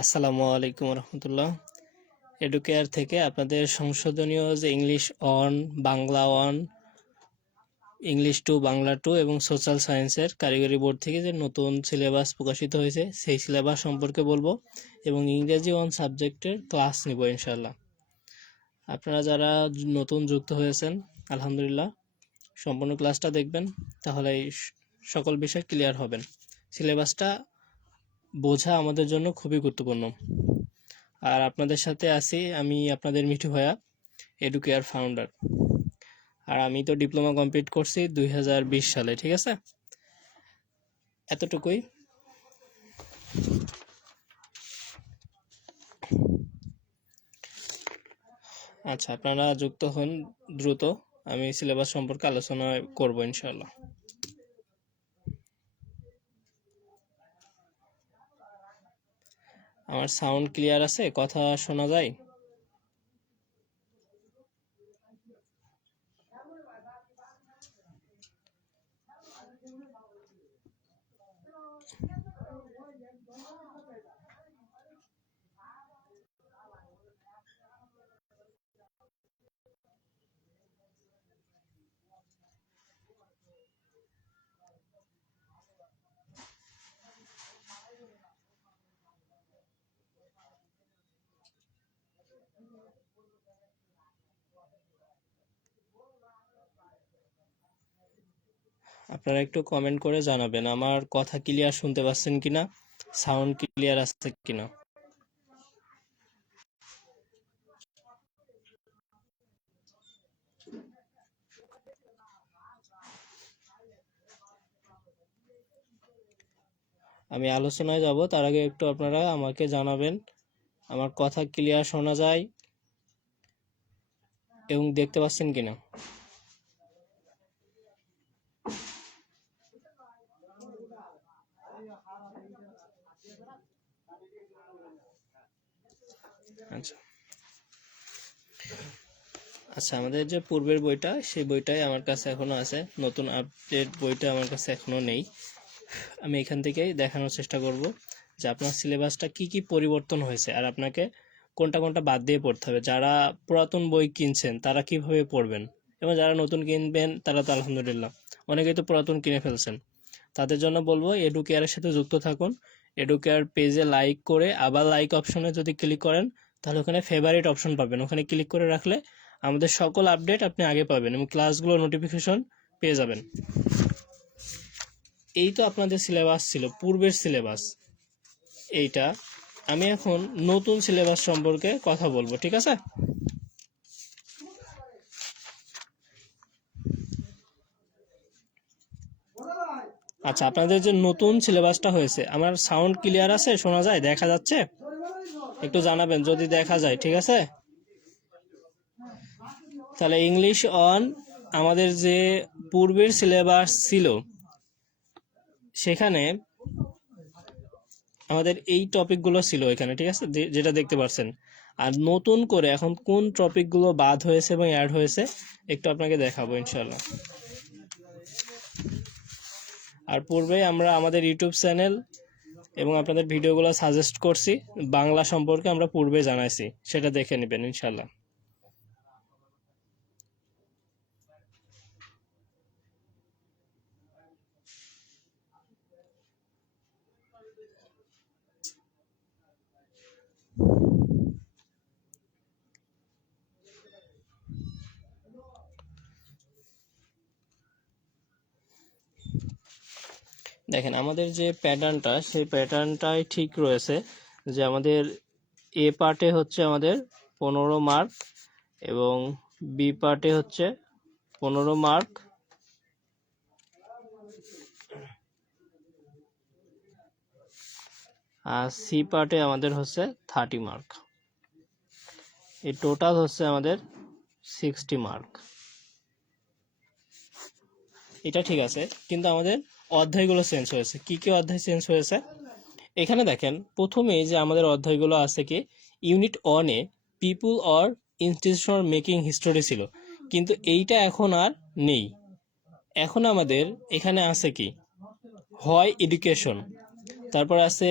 আসসালামু আলাইকুম রহমতুল্লাহ। এডুকেয়ার থেকে আপনাদের সংশোধনীয় যে English one, Bangla one, English two, Bangla two এবং সোশ্যাল সায়েন্সের কারিগরি বোর্ড থেকে যে নতুন সিলেবাস প্রকাশিত হয়েছে সেই সিলেবাস সম্পর্কে বলবো এবং ইংরেজি অন সাবজেক্টের ক্লাস নিব ইনশাল্লাহ। আপনারা যারা নতুন যুক্ত হয়েছেন আলহামদুলিল্লাহ, সম্পূর্ণ ক্লাসটা দেখবেন, তাহলে সকল বিষয় ক্লিয়ার হবেন। সিলেবাসটা বোঝা আমাদের জন্য খুবই গুরুত্বপূর্ণ। আর আপনাদের সাথে আছি আমি, আপনাদের মিঠু ভাইয়া, এডুকেয়ার ফাউন্ডার। আর আমি তো ডিপ্লোমা কমপ্লিট করছি 2020 সালে, ঠিক আছে? এতটুকুই। আচ্ছা, আপনারা যুক্ত হন দ্রুত, আমি সিলেবাস সম্পর্কে আলোচনা করব ইনশাআল্লাহ। আমার সাউন্ড ক্লিয়ার আছে? কথা শোনা যায়? আপনারা একটু কমেন্ট করে জানাবেন আমার কথা ক্লিয়ার শুনতে পাচ্ছেন কিনা, সাউন্ড ক্লিয়ার আসছে কিনা। আমি আলোচনায় যাব, তার আগে একটু আপনারা আমাকে জানাবেন আমার কথা ক্লিয়ার শোনা যায় এবং দেখতে পাচ্ছেন কিনা। আচ্ছা আচ্ছা, আমাদের যে পূর্বের বইটা, সেই বইটাই আমার কাছে এখনো আছে, নতুন আপডেট বইটা আমার কাছে এখনো নেই। আমি এখান থেকেই দেখানোর চেষ্টা করব যে আপনার সিলেবাসটা কি কি পরিবর্তন হয়েছে আর আপনাকে কোনটা কোনটা বাদ দিয়ে পড়তে হবে। যারা পুরাতন বই কিনছেন তারা কিভাবে পড়বেন, এবং যারা নতুন কিনবেন তারা তো আলহামদুলিল্লাহ অনেকেই তো পুরাতন কিনে ফেলছেন। তাদের জন্য বলবো এডুকেয়ারের সাথে যুক্ত থাকুন। এডুকেয়ার পেজে লাইক করে আবার লাইক অপশনে যদি ক্লিক করেন তাহলে ওখানে ফেভারিট অপশন পাবেন, ওখানে ক্লিক করে রাখলে আমাদের সকল আপডেট আপনি আগে পাবেন এবং ক্লাসগুলো নোটিফিকেশন পেয়ে যাবেন। এই তো আপনাদের সিলেবাস ছিল, পূর্বের সিলেবাস এইটা। আমি এখন নতুন সিলেবাস সম্পর্কে কথা বলবো, ঠিক আছে? আচ্ছা, আপনাদের যে নতুন সিলেবাসটা হয়েছে, আমার সাউন্ড ক্লিয়ার আছে, শোনা যায়, দেখা যাচ্ছে? একটু জানাবেন যদি দেখা যায়, ঠিক আছে? তাহলে ইংলিশ অন আমাদের যে পূর্বের সিলেবাস ছিল সেখানে আমাদের এই টপিকগুলো ছিল এখানে, ঠিক আছে, যেটা দেখতে পাচ্ছেন। আর নতুন করে এখন কোন টপিকগুলো বাদ হয়েছে এবং অ্যাড হয়েছে একটু আপনাকে দেখাবো ইনশাল্লাহ। আর পূর্বে আমরা আমাদের ইউটিউব চ্যানেল এবং আপনাদের ভিডিওগুলো সাজেস্ট করছি, বাংলা সম্পর্কে আমরা পূর্বে জানাইছি, সেটা দেখে নেবেন ইনশাল্লাহ। দেখেন আমাদের যে প্যাটার্নটা, সেই প্যাটার্নটাই ঠিক রয়েছে, যে আমাদের এ পার্টে হচ্ছে আমাদের 15 মার্ক এবং বি পার্টে হচ্ছে 15 মার্ক, আর সি পার্টে আমাদের হচ্ছে 30 মার্ক। এই টোটাল হচ্ছে আমাদের 60 মার্ক। এটা ঠিক আছে, কিন্তু আমাদের অধ্যায়গুলো চেঞ্জ হয়েছে। কি কি অধ্যায় চেঞ্জ হয়েছে? এখানে দেখেন প্রথমে যে আমাদের অধ্যায়গুলো আছে কি ইউনিট 1-এ people or institution making history ছিল, কিন্তু এইটা এখন আর নেই। এখন আমাদের এখানে আছে কি হয় এডুকেশন, তারপর আছে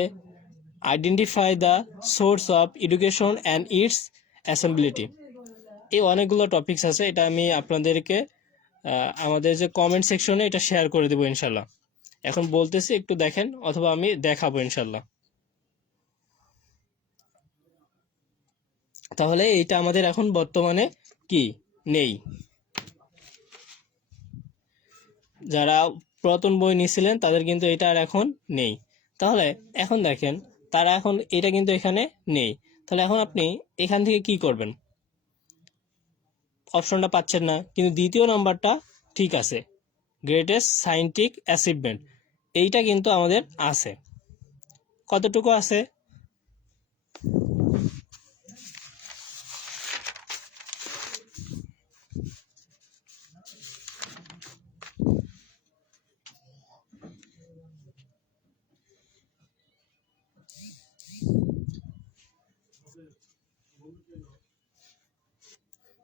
identify the source of education and its accessibility. এই অনেকগুলো টপিকস আছে, এটা আমি আপনাদেরকে আমাদের যে কমেন্ট সেকশনে এটা শেয়ার করে দেবো ইনশাল্লাহ। এখন বলতেছি একটু দেখেন, অথবা আমি দেখাবো ইনশাল্লাহ। তাহলে এইটা আমাদের এখন বর্তমানে কি নেই। যারা পুরাতন বই নিয়েছিলেন তাদের কিন্তু এটা আর এখন নেই। তাহলে এখন দেখেন তারা এখন এটা কিন্তু এখানে নেই। তাহলে এখন আপনি এখান থেকে কি করবেন? অপশনটা পাচ্ছেন না, কিন্তু দ্বিতীয় নাম্বারটা ঠিক আছে, গ্রেটেস্ট সায়েন্টিফিক অ্যাচিভমেন্ট, এইটা কিন্তু আমাদের আছে। কতটুকু আছে?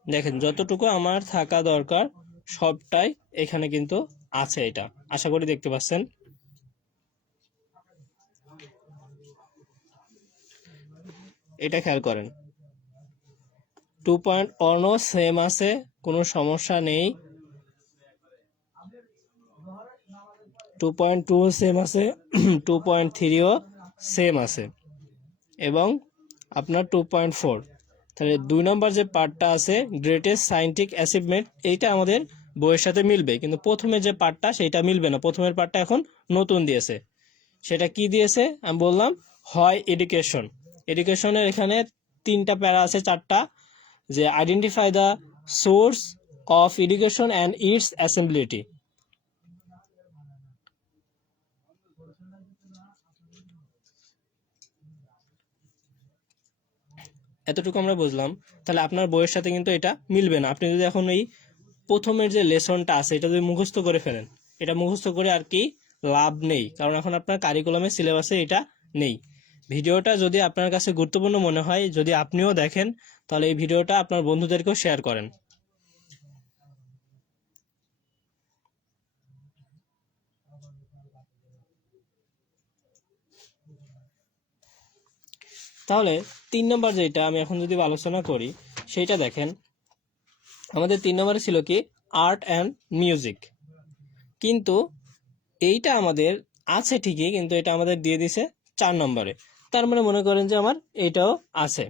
দেখেন যতটুকু আমার থাকা দরকার সবটাই এখানে কিন্তু আছে, এটা আশা করি দেখতে পাচ্ছেন। এটা খেয়াল করেন, 2.1ও সেম আছে, কোনো সমস্যা নেই। 2.2 সেম আছে, 2.3ও সেম আছে, এবং আপনার 2.4। তাহলে 2 নম্বর যে পার্টটা আছে গ্রেটেস্ট সায়েন্টিফিক অ্যাচিভমেন্ট, এইটা আমাদের বইয়ের সাথে মিলবে, কিন্তু প্রথমে যে পার্টটা সেটা মিলবে না। প্রথমের পার্টটা এখন নতুন দিয়েছে। সেটা কি দিয়েছে আমি বললাম, হয় এডুকেশন। এডুকেশনের এখানে 3টা প্যারা আছে, 4টা, যে identify the source of education and its accessibility. এতটুকু আমরা বুঝলাম। তাহলে আপনার বইয়ের সাথে কিন্তু এটা মিলবে না। আপনি যদি এখন এই প্রথমের যে লেসনটা আছে এটা যদি মুখস্থ করে ফেলেন, এটা মুখস্থ করে আর কি লাভ নেই, কারণ এখন আপনার কারিকুলামে সিলেবাসে এটা নেই। ভিডিওটা যদি আপনার কাছে গুরুত্বপূর্ণ মনে হয়, যদি আপনিও দেখেন, তাহলে এই ভিডিওটা আপনার বন্ধুদেরকেও শেয়ার করেন। তাহলে 3 নম্বর যেটা আমি এখন যদি আলোচনা করি সেইটা দেখেন, আমাদের 3 নম্বরে ছিল কি আর্ট অ্যান্ড মিউজিক, কিন্তু এইটা আমাদের আছে ঠিকই, কিন্তু এটা আমাদের দিয়ে দিছে 4 নম্বরে। তার মানে মনে করেন যে আমার এটাও আছে,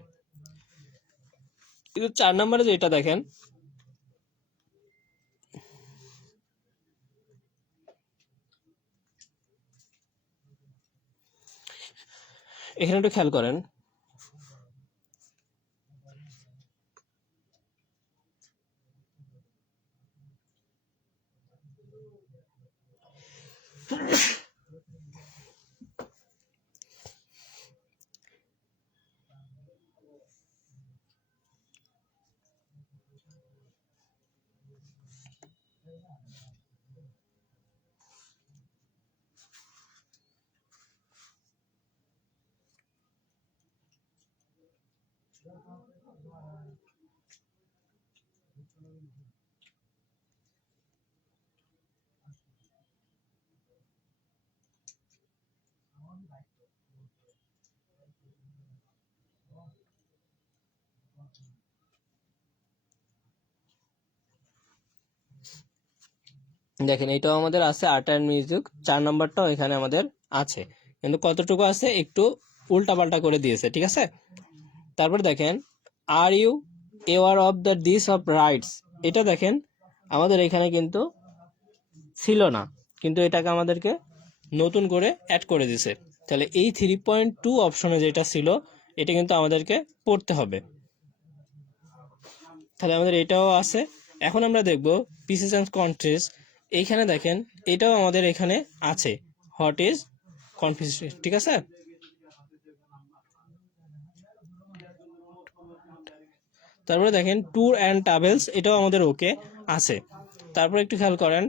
কিন্তু 4 নম্বরে যেটা দেখেন, এখানে একটু খেয়াল করেন, দেখেন এটাও আমাদের আছে আর্ট অ্যান্ড মিউজিক, 4 নম্বরটাও এখানে আমাদের আছে, কিন্তু কতটুকু আছে একটু উল্টাপাল্টা করে দিয়েছে, ঠিক আছে। তারপর দেখেন are you aware of the ডিস অফ রাইটস, এটা দেখেন আমাদের এখানে কিন্তু ছিল না, কিন্তু এটাকে আমাদেরকে নতুন করে অ্যাড করে দিছে। তাহলে এই 3.2 অপশনে যেটা ছিল এটা কিন্তু আমাদেরকে পড়তে হবে। তাহলে আমাদের এটাও আছে। এখন আমরা দেখব পিসেস অ্যান্ড কন্ট্রিজ। এইখানে দেখেন এটাও আমাদের এখানে আছে, হোয়াট ইজ কনফিউশন, ঠিক আছে। তারপরে দেখেন ট্যুর অ্যান্ড ট্রাভেলস, এটাও আমাদের ওকে আছে। তারপর একটু খেয়াল করেন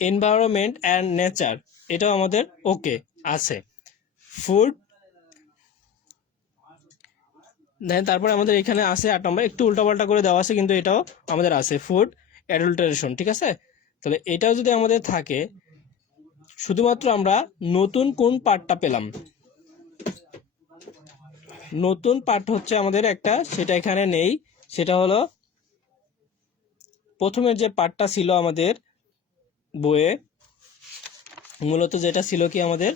এনভায়রনমেন্ট অ্যান্ড নেচার, এটাও আমাদের ওকে আছে। ফুড, দেন তারপরে আমাদের এখানে আছে 8 নম্বর, একটু উল্টাপাল্টা করে দেওয়া আছে কিন্তু এটাও আমাদের আছে ফুড অ্যাডাল্টারেশন, ঠিক আছে। তাহলে এটাও যদি আমাদের থাকে, শুধুমাত্র আমরা নতুন কোন পার্টটা পেলাম, নতুন পার্ট হচ্ছে আমাদের একটা, সেটা এখানে নেই। সেটা হলো প্রথমের যে পার্টটা ছিল আমাদের বইয়ে, মূলত যেটা ছিল কি আমাদের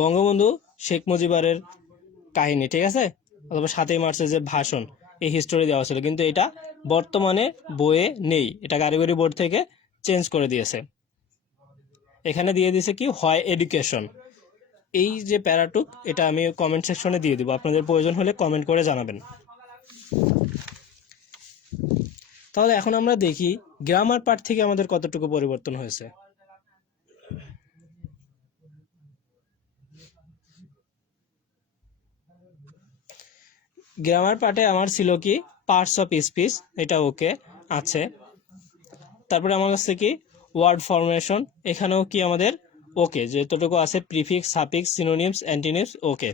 বঙ্গবন্ধু শেখ মুজিবের কাহিনী, ঠিক আছে, অথবা 7ই মার্চের যে ভাষণ, এই হিস্টোরি দেওয়া ছিল, কিন্তু এটা বর্তমানে বইয়ে নেই, এটা কারিগরি বোর্ড থেকে চেঞ্জ করে দিয়েছে। এখানে দিয়ে দিয়েছে কি হয় এডুকেশন, এই যে প্যারাটুক, এটা আমি কমেন্ট সেকশনে দিয়ে দিব, আপনাদের প্রয়োজন হলে কমেন্ট করে জানাবেন। তাহলে এখন আমরা দেখি গ্রামার পার্ট থেকে আমাদের কতটুকু পরিবর্তন হয়েছে। গ্রামার পার্টে আমার ছিল কি পার্টস অফ স্পিচ, এটা ওকে আছে। তারপরে আমার কাছে কি ওয়ার্ড ফরমেশন, এখানেও কি আমাদের ওকে, যতটুকু আছে প্রিফিক্স, সাফিক্স, সিনোনিমস, অ্যান্টিনিমস, ওকে।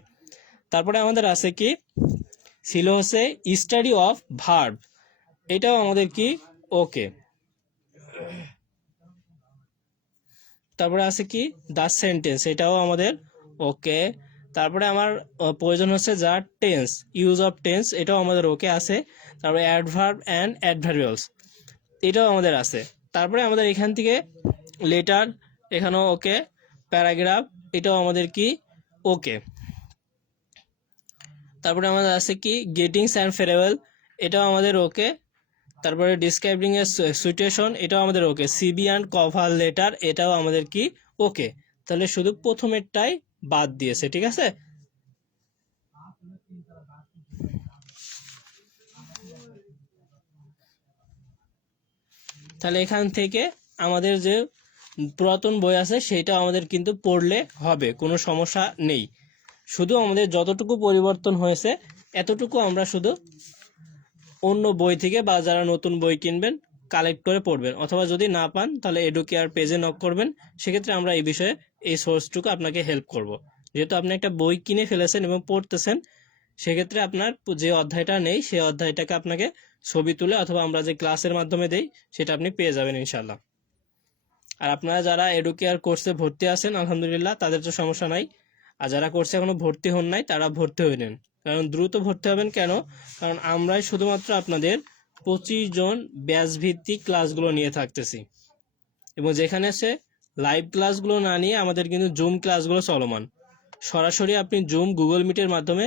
তারপরে আমাদের আছে কি ছিল হচ্ছে স্টাডি অফ ভার্ব, এটাও আমাদের কি ওকে। তারপরে আছে কি দ্য সেন্টেন্স, এটাও আমাদের ওকে। তারপরে আমার প্রয়োজন হচ্ছে যা টেন্স, ইউজ অফ টেন্স, এটাও আমাদের ওকে আছে। তারপরে অ্যাডভার্ব অ্যান্ড অ্যাডভার্বিয়ালস, এটাও আমাদের আছে। তারপরে আমাদের এখান থেকে লেটার, এখানেও ওকে। প্যারাগ্রাফ, এটাও আমাদের কি ওকে। তারপরে আমাদের আছে কি গেটিংস অ্যান্ড ফেয়ারওয়েল, এটাও আমাদের ওকে। তারপরে ডিসক্রাইবিং এ সিচুয়েশন, এটাও আমাদের ওকে। সিবি অ্যান্ড কভার লেটার, এটাও আমাদের কি ওকে। তাহলে শুধু প্রথমেরটাই বাদ দিয়েছে, ঠিক আছে। তাহলে এখান থেকে আমাদের যে পুরাতন বই আছে সেটা আমাদের কিন্তু পড়লে হবে, কোনো সমস্যা নেই। শুধু আমাদের যতটুকু পরিবর্তন হয়েছে এতটুকু আমরা শুধু অন্য বই থেকে বা যারা নতুন বই কিনবেন কালেক্ট করে পড়বেন, অথবা যদি না পান তাহলে এডুকেয়ার পেজে নক করবেন, সেক্ষেত্রে আমরা এই বিষয়ে এই সোর্সটুকু আপনাকে হেল্প করব। যেহেতু আপনি একটা বই কিনে ফেলেছেন এবং পড়তেছেন, সেক্ষেত্রে আপনার যে অধ্যায়টা নেই সেই অধ্যায়টাকে আপনাকে ছবি তুলে অথবা আমরা যে ক্লাসের মাধ্যমে দেই সেটা আপনি পেয়ে যাবেন ইনশাল্লাহ। আর আপনারা যারা এডুকেয়ার কোর্সে ভর্তি আছেন আলহামদুলিল্লাহ, তাদের তো সমস্যা নাই। আর যারা কোর্সে এখনো ভর্তি হন নাই তারা ভর্তি হয়ে নেন, কারণ দ্রুত ভর্তি হবেন। কেন? কারণ আমরাই শুধুমাত্র আপনাদের 25 জন ব্যাচ ভিত্তিক ক্লাসগুলো নিয়ে থাকতেছি, এবং যেখানে সে লাইভ ক্লাসগুলো না নিয়ে আমাদের কিন্তু জুম ক্লাসগুলো চলমান। সরাসরি আপনি জুম, গুগল মিটের মাধ্যমে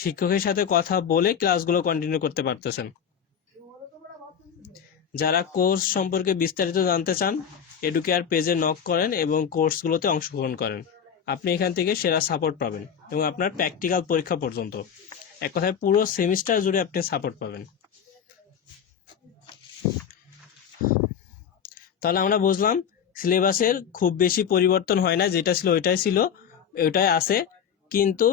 শিক্ষকের সাথে কথা বলে ক্লাসগুলো কন্টিনিউ করতে পারতেছেন। যারা কোর্স সম্পর্কে বিস্তারিত জানতে চান, এডুকেয়ার পেজে নক করেন এবং কোর্সগুলোতে অংশগ্রহণ করেন, আপনি এখান থেকে সেরা সাপোর্ট পাবেন, এবং আপনার প্র্যাকটিক্যাল পরীক্ষা পর্যন্ত, এক কথায় পুরো সেমিস্টার জুড়ে আপনি সাপোর্ট পাবেন। তাহলে আমরা বুঝলাম সিলেবাসের খুব বেশি পরিবর্তন হয় না, যেটা ছিল ওইটাই ছিল, ওইটাই আছে। কিন্তু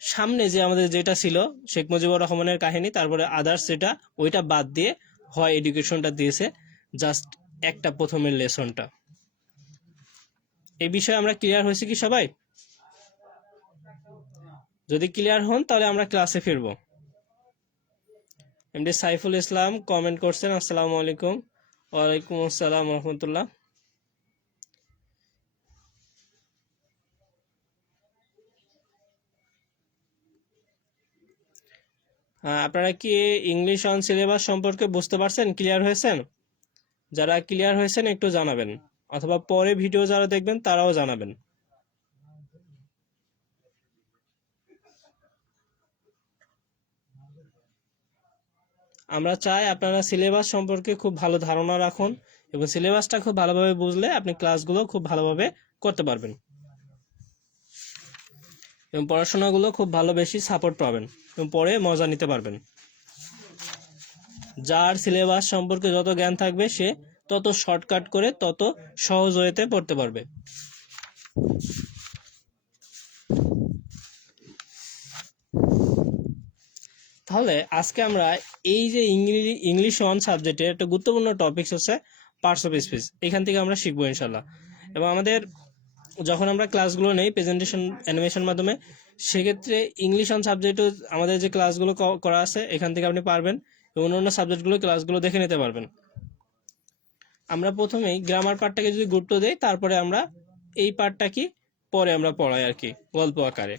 সামনে যে আমাদের যেটা ছিল শেখ মুজিবুর রহমানের কাহিনী, তারপরে আদার্স যেটা, ওইটা বাদ দিয়ে হয় এডুকেশনটা দিয়েছে, জাস্ট একটা প্রথমের লেসনটা। এই বিষয়ে আমরা ক্লিয়ার হয়েছি কি সবাই? যদি ক্লিয়ার হন তাহলে আমরা ক্লাসে ফিরবো। এমডি সাইফুল ইসলাম কমেন্ট করছেন, আসসালামু আলাইকুম। ওয়ালাইকুম আসসালাম রহমতুল্লাহ। আপনারা কি ইংলিশ অন সিলেবাস সম্পর্কে বুঝতে পারছেন, ক্লিয়ার হয়েছেন? যারা ক্লিয়ার হয়েছেন একটু জানাবেন, অথবা পরে ভিডিও যারা দেখবেন তারাও জানাবেন। আমরা চাই আপনারা সিলেবাস সম্পর্কে খুব ভালো ধারণা রাখুন, এবং সিলেবাসটা খুব ভালোভাবে বুঝলে আপনি ক্লাসগুলো খুব ভালোভাবে করতে পারবেন, এবং পড়াশোনাগুলো খুব ভালো বেশি সাপোর্ট পাবেন, এবং পরে মজা নিতে পারবেন। যার সিলেবাস সম্পর্কে যত জ্ঞান থাকবে সে তত শর্টকাট করে তত সহজ ওয়েতে পড়তে পারবে। তাহলে আজকে আমরা এই যে ইংলিশ ওয়ান সাবজেক্টের একটা গুরুত্বপূর্ণ টপিক হচ্ছে পার্টস অফ স্পিচ, এখান থেকে আমরা শিখবো ইনশাল্লাহ। এবং আমাদের যখন আমরা ক্লাসগুলো নেই প্রেজেন্টেশন অ্যানিমেশন মাধ্যমে, সেক্ষেত্রে ইংলিশ অন সাবজেক্টও আমাদের যে ক্লাসগুলো করা আছে এখান থেকে আপনি পারবেন, এবং অন্যান্য সাবজেক্টগুলো ক্লাসগুলো দেখে নিতে পারবেন। আমরা প্রথমেই গ্রামার পার্টটাকে যদি গুরুত্ব দেই, তারপরে আমরা এই পার্টটা কি পরে আমরা পড়াই আর কি গল্প আকারে।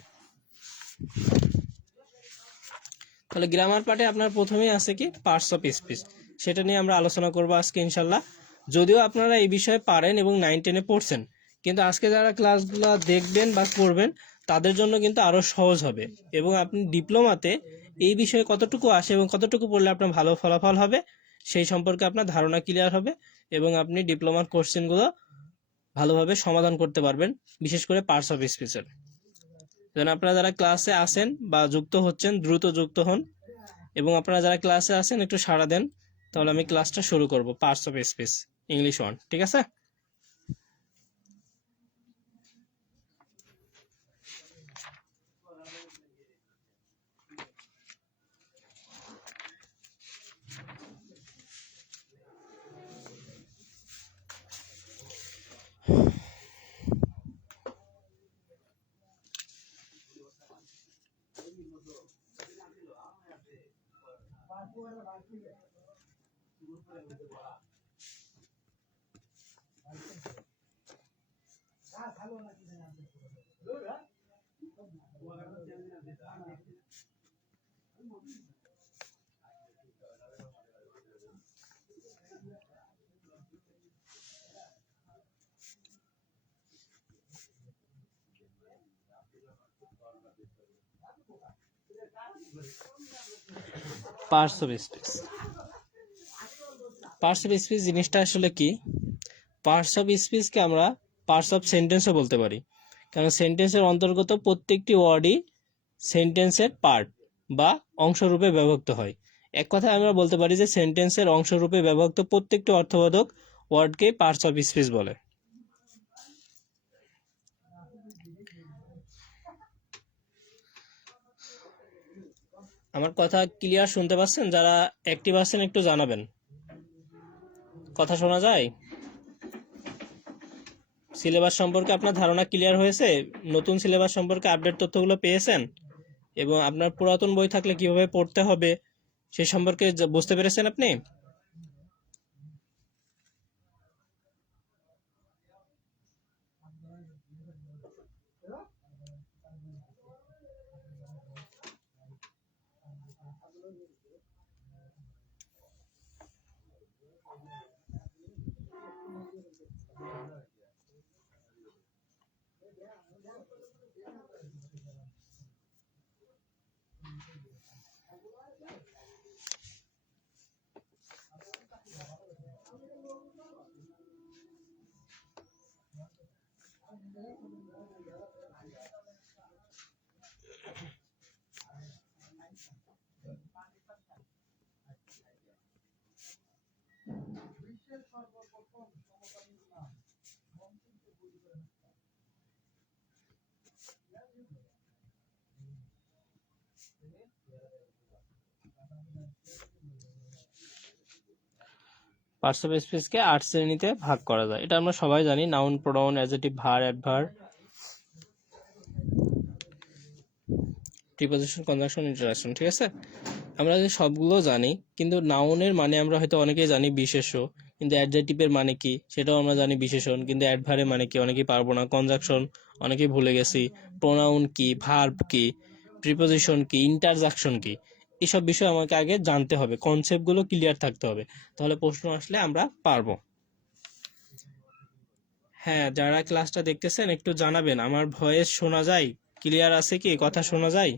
তাহলে গ্রামার পার্টে আপনার প্রথমেই আছে কি পার্টস অফ স্পিচ, সেটা নিয়ে আমরা আলোচনা করবো আজকে ইনশাল্লাহ। যদিও আপনারা এই বিষয়ে পারেন এবং 9-10-এ পড়ছেন, কিন্তু আজকে যারা ক্লাসগুলো দেখবেন বা করবেন তাদের জন্য কিন্তু আরো সহজ হবে, এবং আপনি ডিপ্লোমাতে এই বিষয়ে কতটুকু আসে এবং কতটুকু পড়লে আপনার ভালো ফলাফল হবে সেই সম্পর্কে আপনার ধারণা ক্লিয়ার হবে, এবং আপনি ডিপ্লোমার কোশ্চেনগুলো ভালোভাবে সমাধান করতে পারবেন, বিশেষ করে পার্টস অফ স্পিচের। যেন আপনারা যারা ক্লাসে আসেন বা যুক্ত হচ্ছেন দ্রুত যুক্ত হন, এবং আপনারা যারা ক্লাসে আসেন একটু সাড়া দেন, তাহলে আমি ক্লাসটা শুরু করব পার্টস অফ স্পিচ ইংলিশ 1, ঠিক আছে? Parts of speech, parts of speech জিনিসটা আসলে কি? পার্টস অফ স্পিচকে আমরা পার্টস অফ সেন্টেন্সও বলতে পারি, কারণ সেন্টেন্সের অন্তর্গত প্রত্যেকটি ওয়ার্ডই সেন্টেন্সের পার্ট বা অংশরূপে ব্যবহৃত হয়। এক কথায় আমরা বলতে পারি যে সেন্টেন্সের অংশরূপে ব্যবহৃত প্রত্যেকটি অর্থবোধক ওয়ার্ডকে পার্টস অফ স্পিচ বলে। আমার কথা ক্লিয়ার শুনতে পাচ্ছেন? যারা অ্যাক্টিভ আছেন একটু জানাবেন। কথা শোনা যায়? সিলেবাস সম্পর্কে আপনার ধারণা ক্লিয়ার হয়েছে? নতুন সিলেবাস সম্পর্কে আপডেট তথ্যগুলো পেয়েছেন? এবং আপনার পুরাতন বই থাকলে কিভাবে পড়তে হবে সে সম্পর্কে বুঝতে পেরেছেন আপনি? পার্টস অফ স্পিচকে 8 শ্রেণীতে ভাগ করা যায়, এটা আমরা সবাই জানি। নাউন, প্রোনাউন, অ্যাডজেক্টিভ, ভার, অ্যাডভার্ব, প্রিপোজিশন, কনজাংশন, ইন্টারজেকশন, ঠিক আছে? আমরা যে সবগুলো জানি, কিন্তু নাউনের মানে আমরা হয়তো অনেকেই জানি বিশেষ্য, কিন্তু অ্যাডজেক্টিভের মানে কি সেটাও আমরা জানি বিশেষণ, কিন্তু অ্যাডভার্বের মানে কি অনেকেই পারবো না, কনজাংশন অনেকেই ভুলে গেছি, প্রোনাউন কি, ভার্ব কি, প্রিপোজিশন কি, ইন্টারজেকশন কি, এসব বিষয় আমাকে আগে জানতে হবে, কনসেপ্টগুলো ক্লিয়ার থাকতে হবে, তাহলে প্রশ্ন আসলে আমরা পারবো। হ্যাঁ, যারা ক্লাসটা দেখতেছেন একটু জানাবেন, আমার ভয়েস শোনা যায়? ক্লিয়ার আছে কি? কথা শোনা যায়?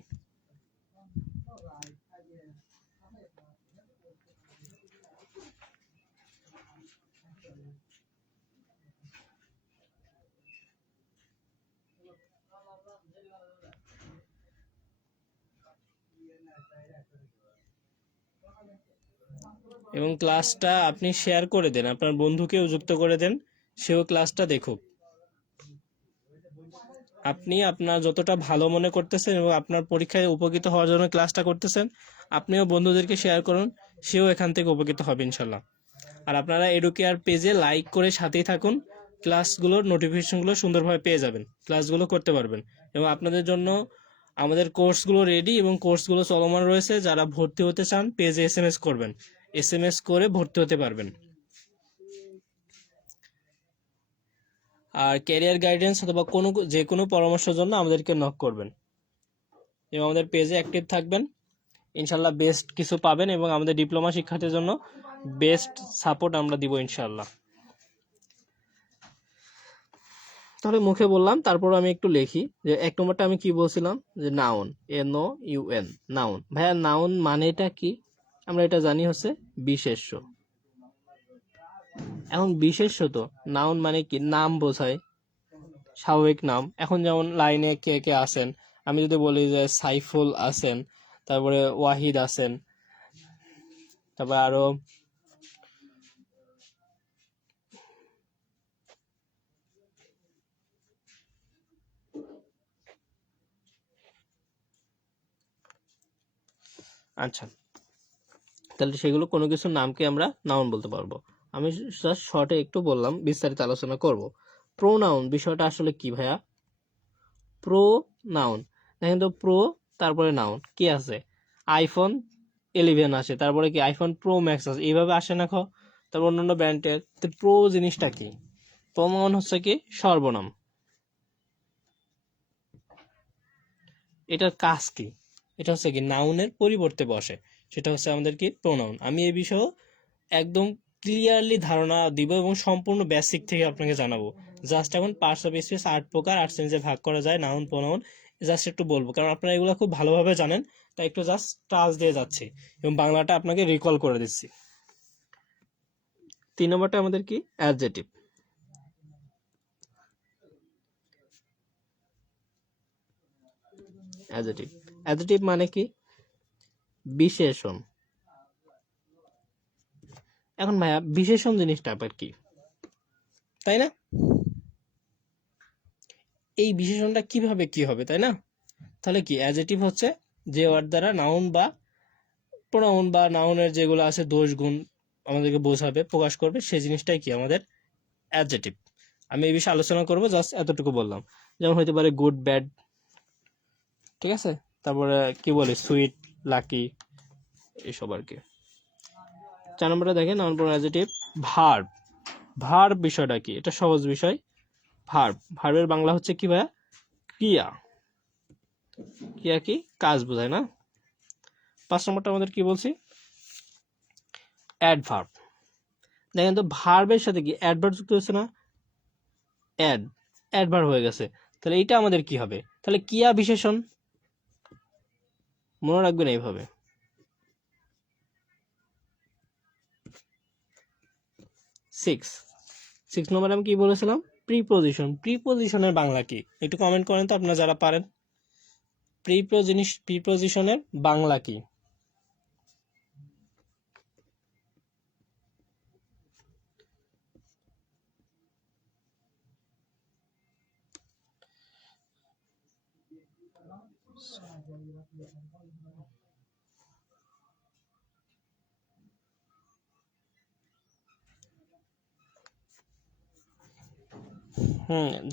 এবং ক্লাসটা আপনি শেয়ার করে দেন, আপনার বন্ধুকেও যুক্ত করে দেন, সেও ক্লাসটা দেখুক। আপনি আপনার যতটা ভালো মনে করতেছেন এবং আপনার পরীক্ষায় উপকৃত হওয়ার জন্য ক্লাসটা করতেছেন, আপনিও বন্ধুদেরকে শেয়ার করুন, সেও এখান থেকে উপকৃত হবে ইনশাল্লাহ। আর আপনারা এডুকেয়ার পেজে লাইক করে সাথেই থাকুন, ক্লাসগুলোর নোটিফিকেশনগুলো সুন্দরভাবে পেয়ে যাবেন, ক্লাসগুলো করতে পারবেন। এবং আপনাদের জন্য আমাদের কোর্সগুলো রেডি এবং কোর্সগুলো চলমান রয়েছে। যারা ভর্তি হতে চান পেজে SMS করবেন, SMS করে ভর্তি হতে পারবেন। আর ক্যারিয়ার গাইডেন্স অথবা যে কোনো পরামর্শের জন্য আমাদেরকে নক করবেন এবং আমাদের পেজে অ্যাক্টিভ থাকবেন। ইনশাল্লাহ বেস্ট কিছু পাবেন এবং আমাদের ডিপ্লোমা শিক্ষার্থীর জন্য বেস্ট সাপোর্ট আমরা দিব ইনশাল্লাহ। তাহলে মুখে বললাম, তারপর আমি একটু লিখি যে 1 নম্বরটা আমি কি বলছিলাম, যে নাউন, NOUN, নাউন। ভাইয়া নাউন মানেটা কি? আমরা এটা জানি হচ্ছে বিশেষ্য। এখন বিশেষ্য তো নাউন মানে কি, নাম বোঝায়, স্বাভাবিক নাম। এখন যেমন লাইনে কে কে আছেন, আমি যদি বলি যে সাইফুল আছেন, তারপরে ওয়াহিদ আছেন, তারপরে আরো আচ্ছা, তাহলে সেগুলো কোনো কিছুর নামকে আমরা নাউন বলতে পারবো। আমি জাস্ট শর্টে একটু বললাম, বিস্তারিত আলোচনা করব। প্রোনাউন বিষয়টা আসলে কি ভাইয়া? প্রোনাউন, দেখেন তো, প্রো তারপরে নাউন কি আছে, আইফোন 11 আসে, তারপরে কি আইফোন প্রো ম্যাক্স আছে, এইভাবে আসে না? তারপর অন্যান্য ব্র্যান্ডের। তো প্রো জিনিসটা কি? প্রোনাউন হচ্ছে কি সর্বনাম। এটার কাজ কি? এটা হচ্ছে কি নাউনের পরিবর্তে বসে, সেটা হচ্ছে আমাদের কি প্রোনাউন। আমি এই বিষয়ে একদম ক্লিয়ারলি ধারণা দিব এবং সম্পূর্ণ বেসিক থেকে আপনাকে জানাবো। জাস্ট এখন পার্টস অফ স্পিচ 8 প্রকার 8 শ্রেণীতে ভাগ করা যায়, নাউন প্রোনাউন, জাস্ট একটু বলবো কারণ আপনারা এগুলো খুব ভালোভাবে জানেন, তাই একটু জাস্ট টাচ দিয়ে যাচ্ছি এবং বাংলাটা আপনাকে রিকল করে দিচ্ছি। 3 নম্বরটা আমাদের কি, অ্যাডজেটিভ। অ্যাডজেটিভ, অ্যাডজেটিভ মানে কি, বিশেষণ। এখন ভাইয়া বিশেষণ জিনিসটা আবার কি, তাই না? এই বিশেষণটা কিভাবে কি হবে, তাই না? তাহলে কি অ্যাডজেটিভ হচ্ছে যে ওয়ার্ড দ্বারা নাউন বা প্রোনাউন বা নাউনের যেগুলো আছে দোষ গুণ আমাদেরকে বোঝাবে, প্রকাশ করবে, সেই জিনিসটাই কি আমাদের অ্যাডজেটিভ। আমি এই বিষয়ে আলোচনা করবো, জাস্ট এতটুকু বললাম। যেমন হতে পারে গুড, ব্যাড, ঠিক আছে, তারপরে কি বলে সুইট, লাকি, এইসব আর কি। 4 নম্বরে দেখেন noun pronoun adjective. Verb, verb বিষয়টা কি? এটা সহজ বিষয়। ভার্ব, ভার্বের বাংলা হচ্ছে কি ভাইয়া, ক্রিয়া। ক্রিয়া কি, কাজ বোঝায় না? 5 নম্বরটা আমাদের কি বলছি, অ্যাডভার্ব। দেখেন তো ভার্বের সাথে কি অ্যাডভার্ব যুক্ত হচ্ছে না, অ্যাডভার্ব হয়ে গেছে। তাহলে এটা আমাদের কি হবে, তাহলে ক্রিয়া বিশেষণ। মনে রাখবেন এইভাবে। 6 নম্বরে আমি কি বলেছিলাম, প্রিপোজিশন। প্রিপোজিশনের বাংলা কি একটু কমেন্ট করেন তো আপনারা যারা পারেন। প্রিপোজিশনের বাংলা কি?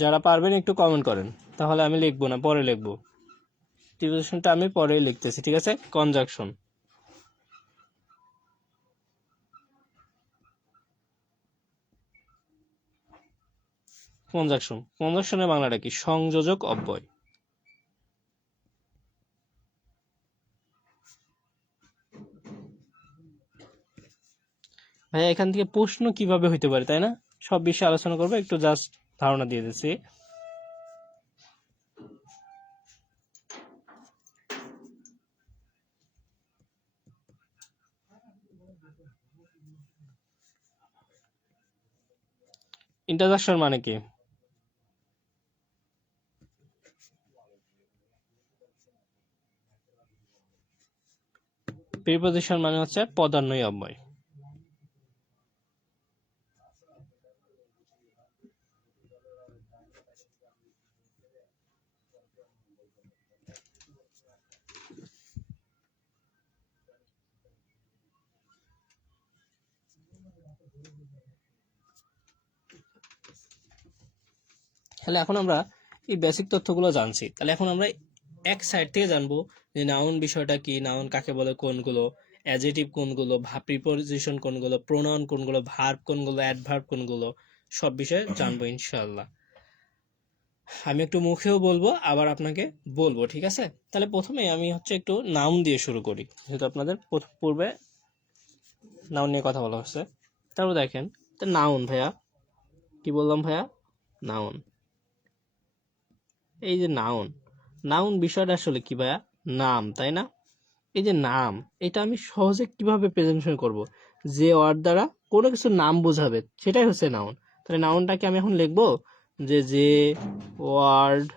যারা পারবেন একটু কমেন্ট করেন, তাহলে আমি লিখবো না, পরে লিখবো। প্রিপোজিশনটা আমি পরেই লিখতেছি, ঠিক আছে। কনজাংশন, কনজাংশনের বাংলাটা কি, সংযোজক অব্যয়। ভাই এখান থেকে প্রশ্ন কিভাবে হইতে পারে, তাই না? সব বিষয়ে আলোচনা করবো, একটু জাস্ট ধারণা দিয়ে দিচ্ছি। ইন্টারজাকশন মানে কি? প্রিপোজিশন মানে হচ্ছে পদান্বয়ী অব্যয়। তাহলে এখন আমরা এই বেসিক তথ্যগুলো জানছি, তাহলে এখন আমরা এক সাইড থেকে জানবো যে নাউন বিষয়টা কি, নাউন কাকে বলে, কোনগুলো, অ্যাডজেটিভ কোনগুলো, প্রিপোজিশন কোনগুলো, প্রোনাউন কোনগুলো, ভার্ব কোনগুলো, অ্যাডভার্ব কোনগুলো, সব বিষয়ে জানবো ইনশাআল্লাহ। আমি একটু মুখেও বলবো আবার আপনাকে বলবো, ঠিক আছে? তাহলে প্রথমে আমি একটু নাউন দিয়ে শুরু করি, যেহেতু আপনাদের পূর্বে নাউন নিয়ে কথা বলা হচ্ছে। তারপর দেখেন, নাউন ভাইয়া কি বললাম ভাইয়া, নাউন। এই যে নাউন, নাউন বিষয়টা আসলে কি ভাইয়া, নাম, তাই না? এই যে নাম, এটা আমি সহজে কিভাবে প্রেজেন্টেশন করব, যে ওয়ার্ড দ্বারা কোনো কিছু নাম বোঝাবে সেটাই হচ্ছে নাউন। তাহলে নাউনটাকে আমি এখন লিখবো যে ওয়ার্ড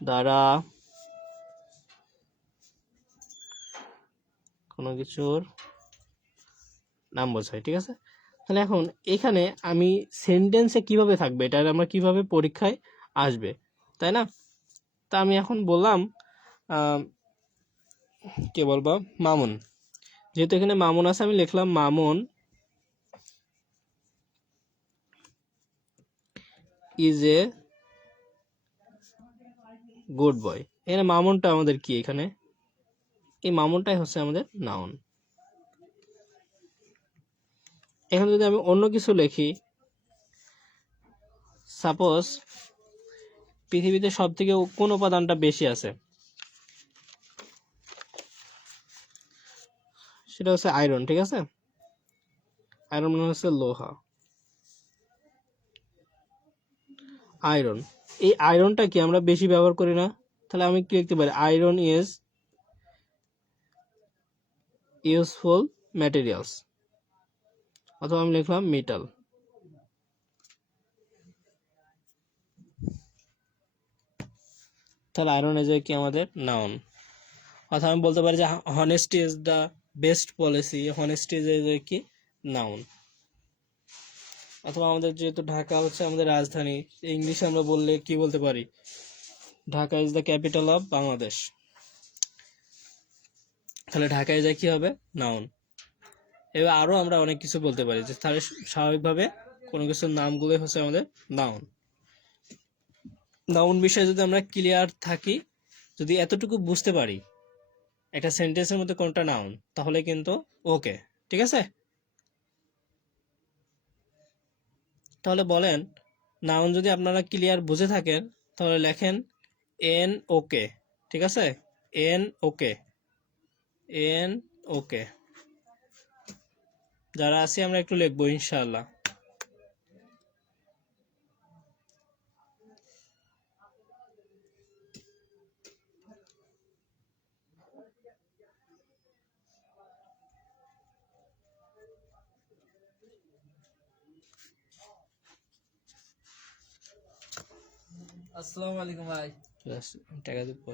দ্বারা কোনো কিছুর নাম বোঝায়, ঠিক আছে? তাহলে এখন এখানে আমি সেন্টেন্সে কিভাবে থাকবে, এটা আমরা কিভাবে পরীক্ষায় আসবে, তাই না? তা আমি এখন বললাম কে বলবো, মামুন। যেহেতু এখানে মামুন আছে, আমি লিখলাম Mamun is a good boy. এখানে মামুনটা আমাদের কি, এখানে এই মামুনটাই হচ্ছে আমাদের নাউন। এখন যদি আমি অন্য কিছু লিখি, সাপোজ পৃথিবীতে সব থেকে কোন উপাদানটা বেশি আছে, সেটা হচ্ছে আয়রন, ঠিক আছে? আয়রন মানে হচ্ছে লোহা, আয়রন। এই আয়রনটা কি আমরা বেশি ব্যবহার করি না? তাহলে আমি কি লিখতে পারি, আয়রন ইজ ইউজফুল ম্যাটেরিয়ালস, অথবা আমি লিখলাম মেটাল। তাহলে আয়রন ইজ কি আমাদের নাউন। অথবা আমি বলতে পারি যে honesty is the best policy, honesty is কি নাউন। অথবা আমাদের যেহেতু ঢাকা হচ্ছে আমাদের রাজধানী, ইংলিশে আমরা বললে কি বলতে পারি, Dhaka is the capital of Bangladesh. তাহলে ঢাকায় যায় কি হবে, নাউন। এবার আরো আমরা অনেক কিছু বলতে পারি, যে তাহলে স্বাভাবিকভাবে কোনো কিছুর নামগুলোই হচ্ছে আমাদের নাউন। নাউন বিষয়ে যদি আমরা ক্লিয়ার থাকি, যদি এতটুকু বুঝতে পারি একটা সেন্টেন্সের মধ্যে কোনটা নাউন, তাহলে কিন্তু ওকে, ঠিক আছে? তাহলে বলেন, নাউন যদি আপনারা ক্লিয়ার বুঝে থাকেন তাহলে লেখেন এন ওকে, ঠিক আছে? এন ওকে, এন ওকে। যারা আছি আমরা একটু লিখবো ইনশাআল্লাহ। আসসালামু আলাইকুম ভাই। টাকা দিব।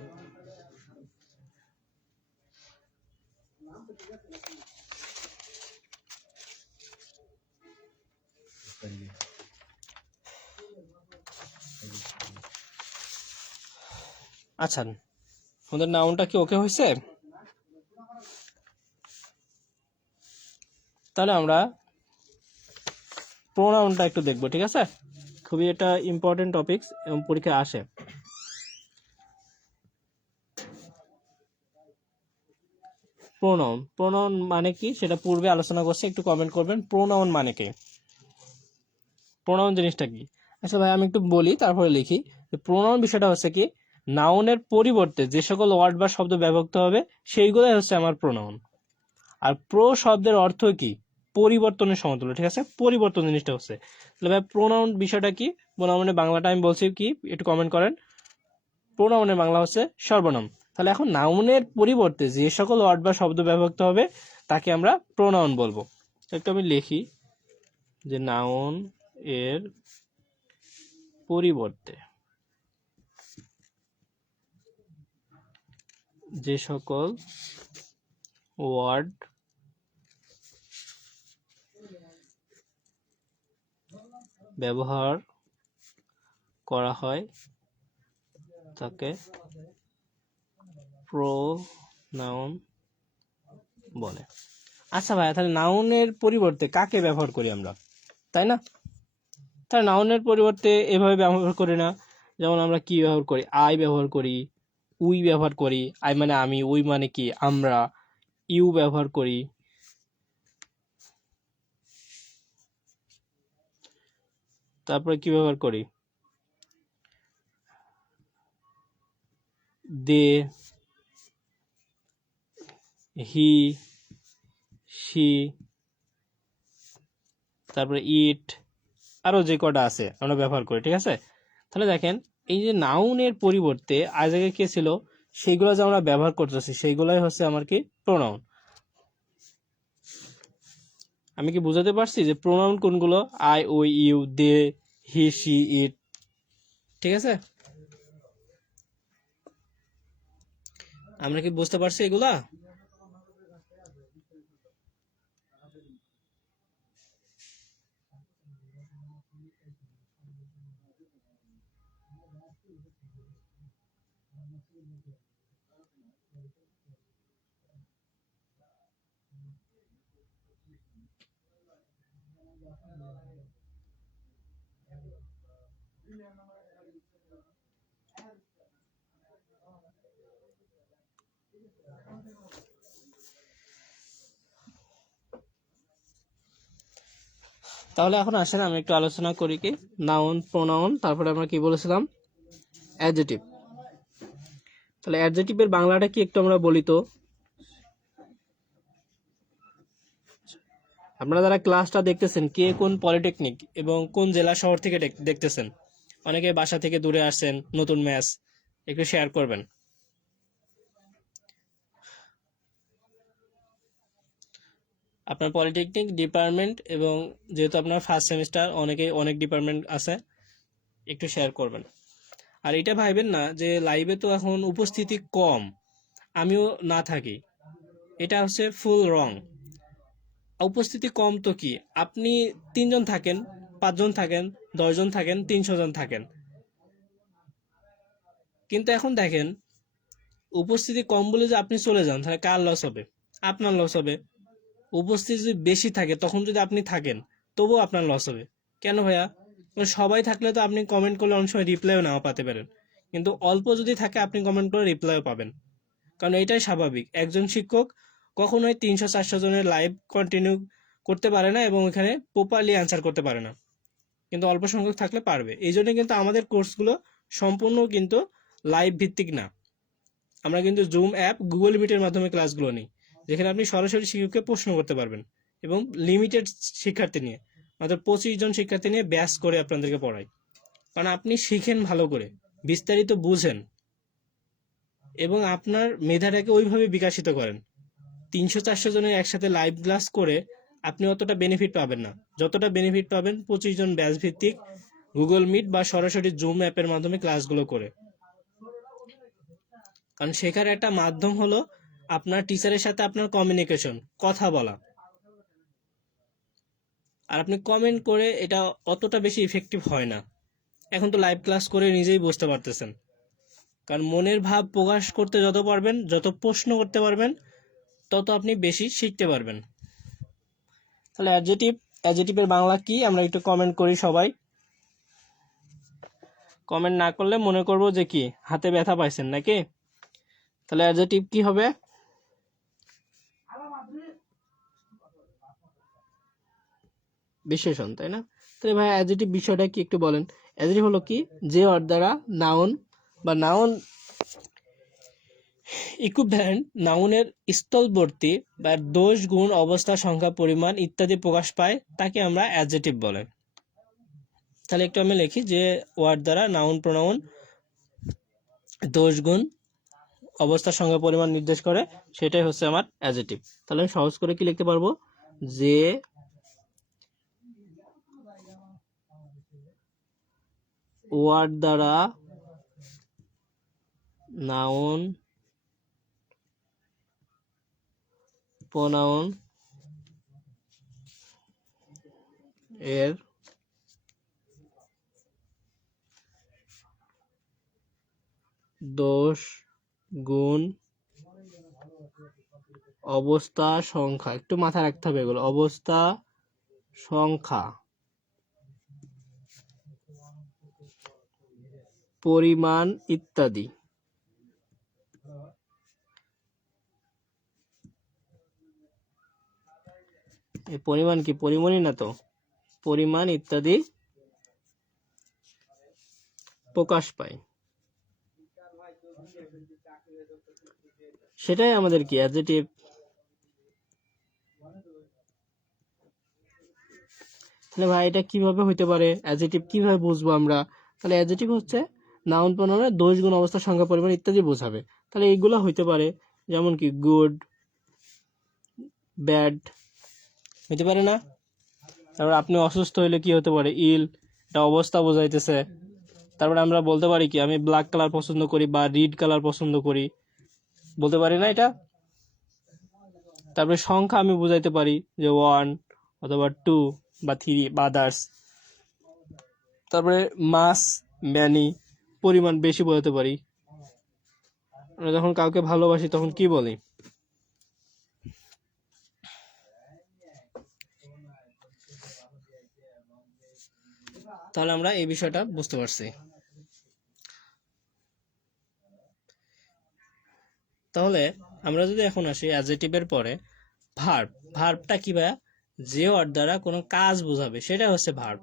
আচ্ছা, আমাদের নাউনটা কি ওকে হয়েছে? তাহলে আমরা প্রোনাউনটা একটু দেখবো, ঠিক আছে? খুবই এটা ইম্পর্টেন্ট টপিকস এবং পরীক্ষায় আসে। প্রোনাউন, প্রোনাউন মানে কি সেটা পূর্বে আলোচনা করছি, একটু কমেন্ট করবেন প্রোনাউন মানে কি, প্রোনাউন জিনিসটা কি। আচ্ছা ভাই আমি একটু বলি তারপরে লিখি। প্রোনাউন বিষয়টা হচ্ছে কি, নাউনের পরিবর্তে যে সকল ওয়ার্ড বা শব্দ ব্যবহৃত হবে সেইগুলোই হচ্ছে আমার প্রোনাউন। আর প্রো শব্দের অর্থ কি, পরিবর্তনের সমতুল্য, ঠিক আছে? পরিবর্তন জিনিসটা হচ্ছে, তাহলে ভাই প্রোনাউন বিষয়টা কি, প্রোনাউনের বাংলাটা আমি বলছি কি, একটু কমেন্ট করেন। প্রোনাউনের বাংলা হচ্ছে সর্বনাম। তাহলে এখন নাউনের পরিবর্তে যে সকল ওয়ার্ড বা শব্দ ব্যবহৃত হবে তাকে আমরা প্রোনাউন বলবো। একটু আমি লিখি যে নাউন এর পরিবর্তে যে সকল ওয়ার্ড ব্যবহার করা হয় তাকে প্রোনাউন বলে। আচ্ছা ভাই, তাহলে নাউনের পরিবর্তে কাকে ব্যবহার করি আমরা, তাই না? তার নাউনের পরিবর্তে এভাবে ব্যবহার করি না। যেমন আমরা কি ব্যবহার করি, আই ব্যবহার করি, উই ব্যবহার করি। আই মানে আমি, উই মানে কি আমরা, ইউ ব্যবহার করি। তারপরে কি ব্যবহার করি, দে, হি, সি, তারপরে ইট, আরো যে কটা আছে আমরা ব্যবহার করি। ঠিক আছে, তাহলে দেখেন এই যে নাউনের পরিবর্তে আজ আগে কে ছিল, সেইগুলো যে আমরা ব্যবহার করতেছি সেইগুলাই হচ্ছে আমার কি প্রোনাউন। আমি কি বুঝাতে পারছি যে প্রোনাউন কোনগুলো, I, we, you, they, he, she, it. ঠিক আছে, আমরা কি বুঝতে পারছি এগুলা? তাহলে এখন আসেন আমি একটু আলোচনা করি কি নাউন, প্রোনাউন, তারপরে আমরা কি বলেছিলাম, অ্যাডজেটিভ। তাহলে অ্যাডজেটিভের বাংলাটা কি একটু আমরা বলি তো। আপনারা যারা ক্লাসটা দেখতেছেন, কে কোন পলিটেকনিক এবং কোন জেলা শহর থেকে দেখতেছেন, অনেকে বাসা থেকে দূরে আসছেন, নতুন ম্যাচ, একটু শেয়ার করবেন। আপনার পলিটেকনিক ডিপার্টমেন্ট এবং যেহেতু আপনার ফার্স্ট সেমিস্টার, অনেকেই অনেক ডিপার্টমেন্ট আছে, একটু শেয়ার করবেন। আর এটা ভাইবেন না যে লাইভে তো এখন উপস্থিতি কম, আমিও না থাকি, এটা হচ্ছে ফুল রং। উপস্থিতি কম তো কি, আপনি 3 জন থাকেন, 5 জন থাকেন, 10 জন থাকেন, 300 জন থাকেন, কিন্তু এখন দেখেন উপস্থিতি কম বলে যে আপনি চলে যান, তাহলে কার লস হবে? আপনার লস হবে। উপস্থিতি যদি বেশি থাকে তখন যদি আপনি থাকেন, তবুও আপনার লস হবে। কেন ভাইয়া? কারণ সবাই থাকলে তো আপনি কমেন্ট করলে অনেক সময় রিপ্লাইও নাও পাতে পারেন, কিন্তু অল্প যদি থাকে আপনি কমেন্ট করে রিপ্লাইও পাবেন। কারণ এটাই স্বাভাবিক, একজন শিক্ষক কখনোই 300-400 জনের লাইভ কন্টিনিউ করতে পারে না এবং এখানে প্রপারলি অ্যান্সার করতে পারে না, কিন্তু অল্প সংখ্যক থাকলে পারবে। এই জন্য কিন্তু আমাদের কোর্সগুলো সম্পূর্ণ কিন্তু লাইভ ভিত্তিক না। আমরা কিন্তু জুম অ্যাপ, গুগল মিটের মাধ্যমে ক্লাসগুলো নিই, যেখানে আপনি সরাসরি শিক্ষককে প্রশ্ন করতে পারবেন এবং লিমিটেড শিক্ষার্থী নিয়ে, মাত্র 25 জন শিক্ষার্থী নিয়ে ব্যাচ করে আপনাদেরকে পড়াই। কারণ আপনি শিখেন ভালো করে, বিস্তারিত বুঝেন এবং আপনার মেধাটাকে ওইভাবে বিকাশিত করেন। 300-400 জনের একসাথে লাইভ ক্লাস করে আপনি অতটা বেনিফিট পাবেন না, যতটা বেনিফিট পাবেন 25 জন ব্যাচ ভিত্তিক গুগল মিট বা সরাসরি জুম অ্যাপের মাধ্যমে ক্লাসগুলো করে। কারণ শেখার একটা মাধ্যম হলো আপনার টিচারের সাথে আপনার কমিউনিকেশন, কথা বলা। আর আপনি কমেন্ট করে এটা অতটা বেশি ইফেক্টিভ হয় না। এখন তো লাইভ ক্লাস করে নিজেই বুঝতে পারতেছেন। কারণ মনের ভাব প্রকাশ করতে যত পারবেন, যত প্রশ্ন করতে পারবেন, তত আপনি বেশি শিখতে পারবেন। তাহলে অ্যাডজেটিভের বাংলা কি আমরা একটু কমেন্ট করি সবাই। কমেন্ট না করলে মনে করবো যে কি হাতে ব্যথা পাইছেন নাকি। তাহলে অ্যাডজেটিভ কি হবে? বিশেষণ, তাই না? তাহলে ভাই অ্যাডজেটিভ বিষয়টা কি একটু বলেন। অ্যাডজেটিভ হলো কি, যে অর দ্বারা নাউন বা নাউন ইকুইভ্যালেন্ট নাউনের স্থলবর্তী বা দোষ, গুণ, অবস্থা, সংখ্যা, পরিমাণ ইত্যাদি প্রকাশ পায়, তাকে আমরা অ্যাডজেটিভ বলে। তাহলে একটু আমি লিখি যে ওয়ার্ড দ্বারা নাউন, প্রোনাউন দোষ, গুণ, অবস্থা, সংখ্যা, পরিমাণ নির্দেশ করে, সেটাই হচ্ছে আমার অ্যাডজেটিভ। তাহলে আমি সহজ করে কি লিখতে পারবো, যে ওয়ার্ড দ্বারা নাউন, প্রোনাউন এর দোষ, গুণ, অবস্থা, সংখ্যা, একটু মাথায় রাখতে হবে এগুলো, অবস্থা, সংখ্যা পরিমাণ ইত্যাদি। এই পরিমাণ কি পরিমাণই না তো, পরিমাণ ইত্যাদি প্রকাশ পায়, সেটাই আমাদের কি অ্যাডজেক্টিভ। তাহলে ভাই এটা কিভাবে হইতে পারে, অ্যাডজেক্টিভ কিভাবে বুঝবো আমরা? তাহলে অ্যাডজেক্টিভ হচ্ছে নাউন প্রোনাউনের দোষ গুণ অবস্থা সংখ্যা পরিমাণ ইত্যাদি বোঝাবে। তাহলে এইগুলো হইতে পারে যেমন কি গুড, ব্যাড হইতে পারে না? তারপর আপনি অসুস্থ হইলে কি হতে পারে, ইল, এটা অবস্থা বোঝাইতেছে। তারপরে আমরা বলতে পারি কি আমি ব্ল্যাক কালার পছন্দ করি বা রেড কালার পছন্দ করি, বলতে পারি না এটা? তারপরে সংখ্যা আমি বুঝাইতে পারি যে 1 অথবা 2 বা 3 বা আদার্স। তারপরে মাস, ম্যানি, পরিমাণ বেশি বোঝাতে পারি। আমরা যখন কাউকে ভালোবাসি তখন কি বলি? তাহলে আমরা এই বিষয়টা বুঝতে পারছি। তাহলে আমরা যদি এখন আসি অ্যাডজেক্টিভের পরে ভার্ব। ভার্বটা কি ভাইয়া? যে ওয়ার্ড দ্বারা কোনো কাজ বোঝাবে সেটা হচ্ছে ভার্ব।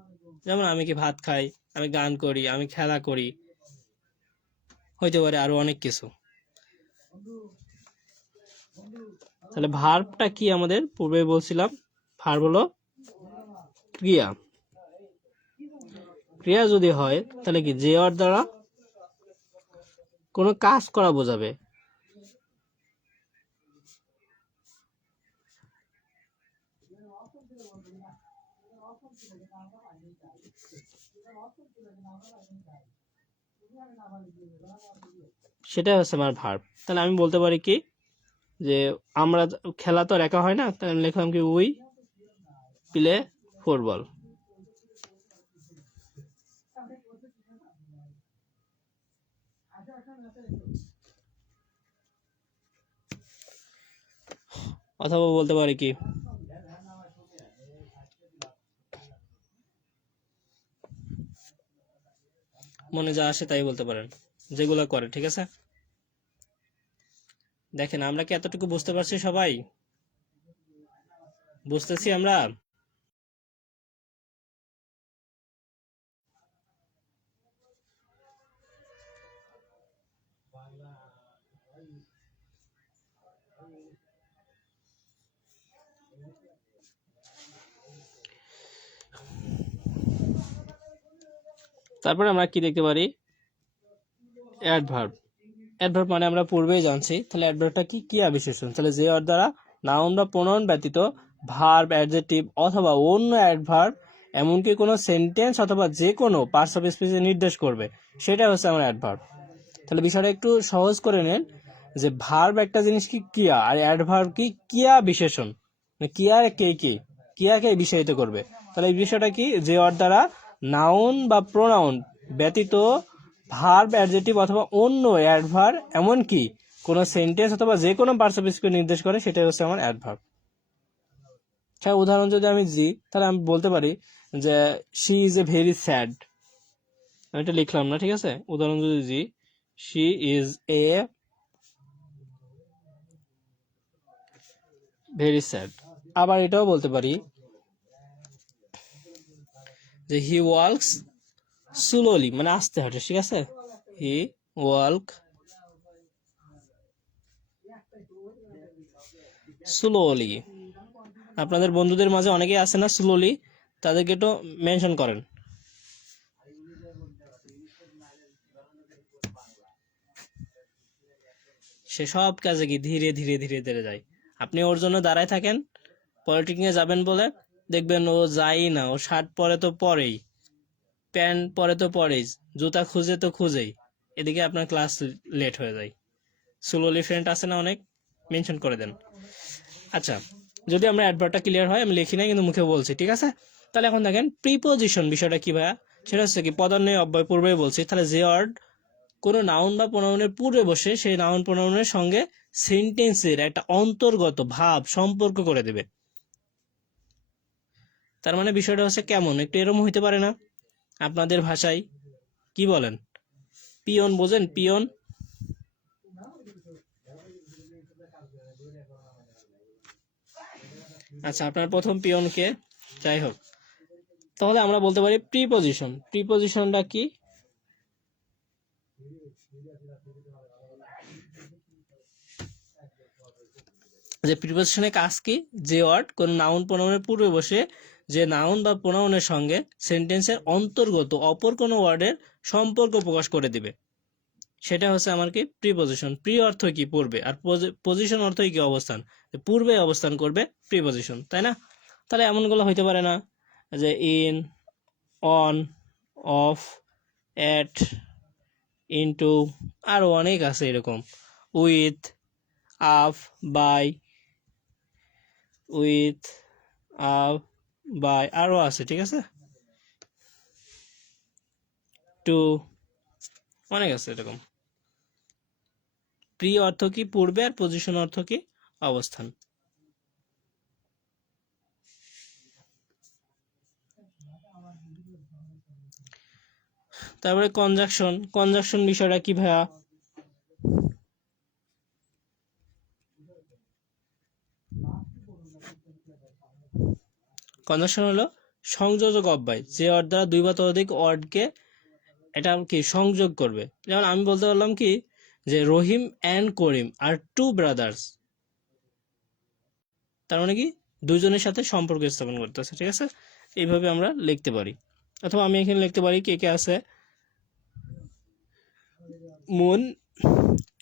যেমন আমি কি ভাত খাই, আমি গান করি, আমি খেলা করি, হইতে পারে আরো অনেক কিছু। তাহলে ভার্বটা কি আমাদের পূর্বে বলছিলাম, ভার্ব হলো ক্রিয়া। ক্রিয়া যদি হয় তাহলে কি যে ওয়ার্ড দ্বারা কোনো কাজ করা বোঝাবে। সেটাই হচ্ছে আমার ভার্ব। তাহলে আমি বলতে পারি কি যে আমরা খেলা তো আর একা হয় না, তাহলে লিখলাম কি উই প্লে ফুটবল। অথবা বলতে পারি কি মনে যা আসে তাই বলতে পারেন, যেগুলো করে। ঠিক আছে, দেখেন আমরা কি এতটুকু বুঝতে পারছি? সবাই বুঝতেছি আমরা? তারপরে আমরা কি দেখতে পারি? অ্যাডভার্ব। অ্যাডভার্ব মানে আমরা পূর্বেই জানছি। তাহলে অ্যাডভার্বটা কি? ক্রিয়া বিশেষণ। তাহলে যে ওয়ার্ড দ্বারা নাউন বা প্রোনাউন ব্যতীত ভার্ব, অ্যাডজেক্টিভ অথবা অন্য অ্যাডভার্ব এমনকি কোনো সেন্টেন্স অথবা যে কোনো পার্টস অফ স্পিচে নির্দেশ করবে, সেটা হচ্ছে আমার অ্যাডভার্ব। তাহলে বিষয়টা একটু সহজ করে নেন যে ভার্ব একটা জিনিস কি ক্রিয়া, আর অ্যাডভার্ব কি ক্রিয়া বিশেষণ। মানে ক্রিয়ার কে কি, ক্রিয়াকে বিষয়িত করবে। তাহলে এই বিষয়টা কি? যে ওয়ার্ড দ্বারা নাউন বা প্রোনাউন ব্যতীত ভার্ব, অ্যাডজেক্টিভ অথবা অন্য অ্যাডভার্ব এমনকি কোনো সেন্টেন্স অথবা যে কোনো পার্টস অফ স্পিচকে নির্দেশ করে, সেটাই হচ্ছে আমার অ্যাডভার্ব। আচ্ছা, উদাহরণ যদি আমি দিই তাহলে আমি বলতে পারি যে she is a very sad. আমি এটা লিখলাম না, ঠিক আছে? উদাহরণ যদি দিই, she is a very sad. আবার এটাও বলতে পারি যে হি ওয়ালকস স্লোলি, মানে আস্তে হাঁটে। ঠিক আছে, হি ওয়ালক স্লোলি। আপনাদের বন্ধুদের মাঝে অনেকেই আছে না স্লোলি, তাদেরকে একটু মেনশন করেন। সে সব কাজে কি ধীরে ধীরে ধীরে ধীরে যায়। আপনি ওর জন্য দাঁড়ায় থাকেন, পলিটেকনিকে যাবেন বলে, দেখবেন ও যায়ই না। ও শার্ট পরে তো পরেই, প্যান্ট পরে তো পরেই, জুতা খুঁজে তো খুঁজেই, এদিকে আপনার ক্লাস লেট হয়ে যায়। স্লোলি ফ্রেন্ড আছে না অনেক, মেনশন করে দেন। আচ্ছা, যদি আমরা অ্যাডভার্বটা ক্লিয়ার হয়, আমি লিখি নাই কিন্তু মুখে বলছি, ঠিক আছে? তাহলে এখন দেখেন প্রিপোজিশন বিষয়টা কি ভাইয়া? সেটা হচ্ছে কি পদান্বয় অব্যয়, পূর্বেই বলছি। তাহলে যে ওয়ার্ড কোনো নাউন বা প্রোনাউনের পূর্বে বসে, সেই নাউন প্রোনাউনের সঙ্গে সেন্টেন্সের একটা অন্তর্গত ভাব সম্পর্ক করে দেবে। তার মানে বিষয়টা হচ্ছে কেমন, একটু এরকম হইতে পারে না আপনাদের ভাষায়? কি বলেন? পিয়ন বোঝেন? পিয়ন, আচ্ছা আপনার প্রথম পিয়ন কে? যাই হোক, তাহলে আমরা বলতে পারি প্রিপজিশন। প্রিপজিশনটা কি? যে প্রিপজিশনের কাজ কি? যে ওয়ার্ড কোন নাউন প্রোনাউনের পূর্বে বসে যে নাউন বা প্রোনাউনের সঙ্গে সেন্টেন্সের অন্তর্গত অপর কোনো ওয়ার্ডের সম্পর্ক প্রকাশ করে দিবে, সেটা হচ্ছে আমার কি? প্রিপজিশন। প্রি অর্থ কি? পূর্বে, আর পজিশন অর্থ কি? অবস্থান। পূর্বে অবস্থান করবে প্রিপজিশন, তাই না? তাহলে এমনগুলো হইতে পারে না যে in, on, of, at, into, আরো অনেক আছে এরকম, with, up, by, with, up, by, আরো আছে, ঠিক আছে, টু, অনেক আছে এরকম। প্রি অর্থ কি? পূর্বে, আর পজিশন অর্থ কি? অবস্থান। তারপরে কনজাকশন। কনজাকশন বিষয়টা কি ভাইয়া? কনজাকশন হলো সংযোজক অব্যয়, যে ওয়ার্ড দ্বারা দুই বা ততোধিক ওয়ার্ডকে এটা কি সংযোগ করবে। যেমন আমি বলতে পারলাম কি যে Rahim and Karim are two brothers, তার মানে কি দুইজনের সাথে সম্পর্ক স্থাপন করতেছে, ঠিক আছে? এইভাবে আমরা লিখতে পারি। অথবা আমি এখানে লিখতে পারি কে কে আছে, মুন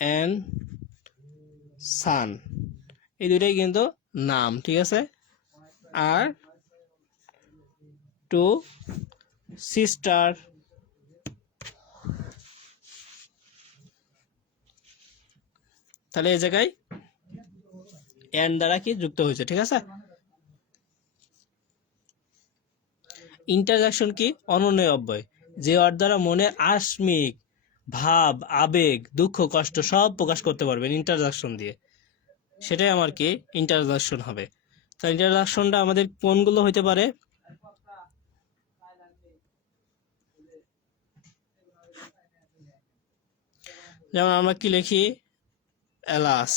অ্যান্ড সান, এই দুইটাই কিন্তু নাম, ঠিক আছে? আর টু সিস্টার, তাহলে এই জায়গায় এন্ড দ্বারা কি যুক্ত হয়েছে, ঠিক আছে? ইন্টারজাকশন কি? অনন্য অব্যয়, যে ওয়ার্ড দ্বারা মনের আস্মিক ভাব, আবেগ, দুঃখ, কষ্ট সব প্রকাশ করতে পারবেন ইন্টারজাকশন দিয়ে, সেটাই আমার কি? ইন্টারজাকশন হবে। তো ইন্টারজাকশনটা আমাদের কোনগুলো হইতে পারে? যেমন আমরা কি লিখি? এলাস,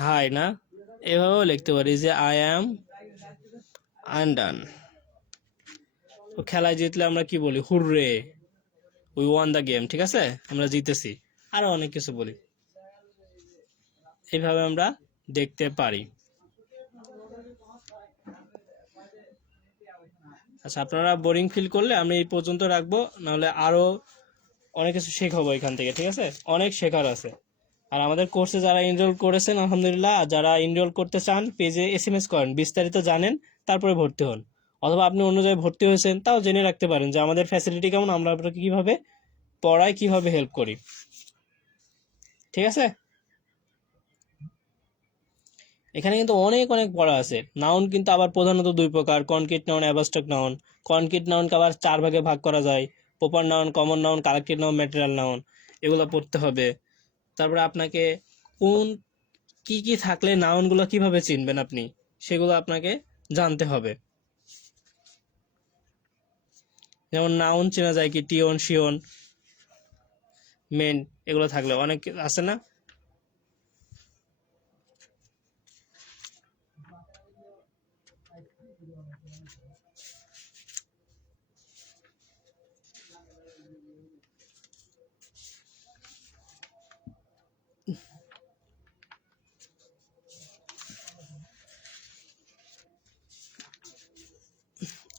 হাই, না? এভাবেও লিখতে পারি যে আই অ্যাম আনডান। খেলায় জিতলে আমরা কি বলি? Hurray, we won the game, ঠিক আছে, আমরা জিতেছি। আরো অনেক কিছু বলি, এইভাবে আমরা দেখতে পারি। আচ্ছা, আপনারা বোরিং ফিল করলে আমি এই পর্যন্ত রাখবো, নাহলে আরো অনেক কিছু শেখাবো এখান থেকে, ঠিক আছে? অনেক শেখার আছে। আর আমাদের কোর্সে যারা এনরোল করেছেন আলহামদুলিল্লাহ, আর যারা এনরোল করতে চান পেজে এসএমএস করেন, বিস্তারিত জানেন, তারপরে ভর্তি হন। অথবা আপনি অন্য জায়গায় ভর্তি হয়েছেন, তাও জেনে রাখতে পারেন যে আমাদের ফ্যাসিলিটি কেমন, আমরা আপনাকে কিভাবে পড়াই, কিভাবে হেল্প করি, ঠিক আছে? এখানে কিন্তু অনেক অনেক পড়া আছে। নাউন কিন্তু আবার প্রধানত দুই প্রকার, concrete noun, abstract noun. Concrete নাউনকে আবার চার ভাগে ভাগ করা যায়: proper noun, common noun, collective noun, material noun. এগুলো পড়তে হবে। তারপরে আপনাকে কোন কি কি থাকলে নাউনগুলো কিভাবে চিনবেন আপনি, সেগুলো আপনাকে জানতে হবে। যেমন নাউন চেনা যায় কি? টিওন, শিওন, মেন, এগুলো থাকলে অনেক আছে না?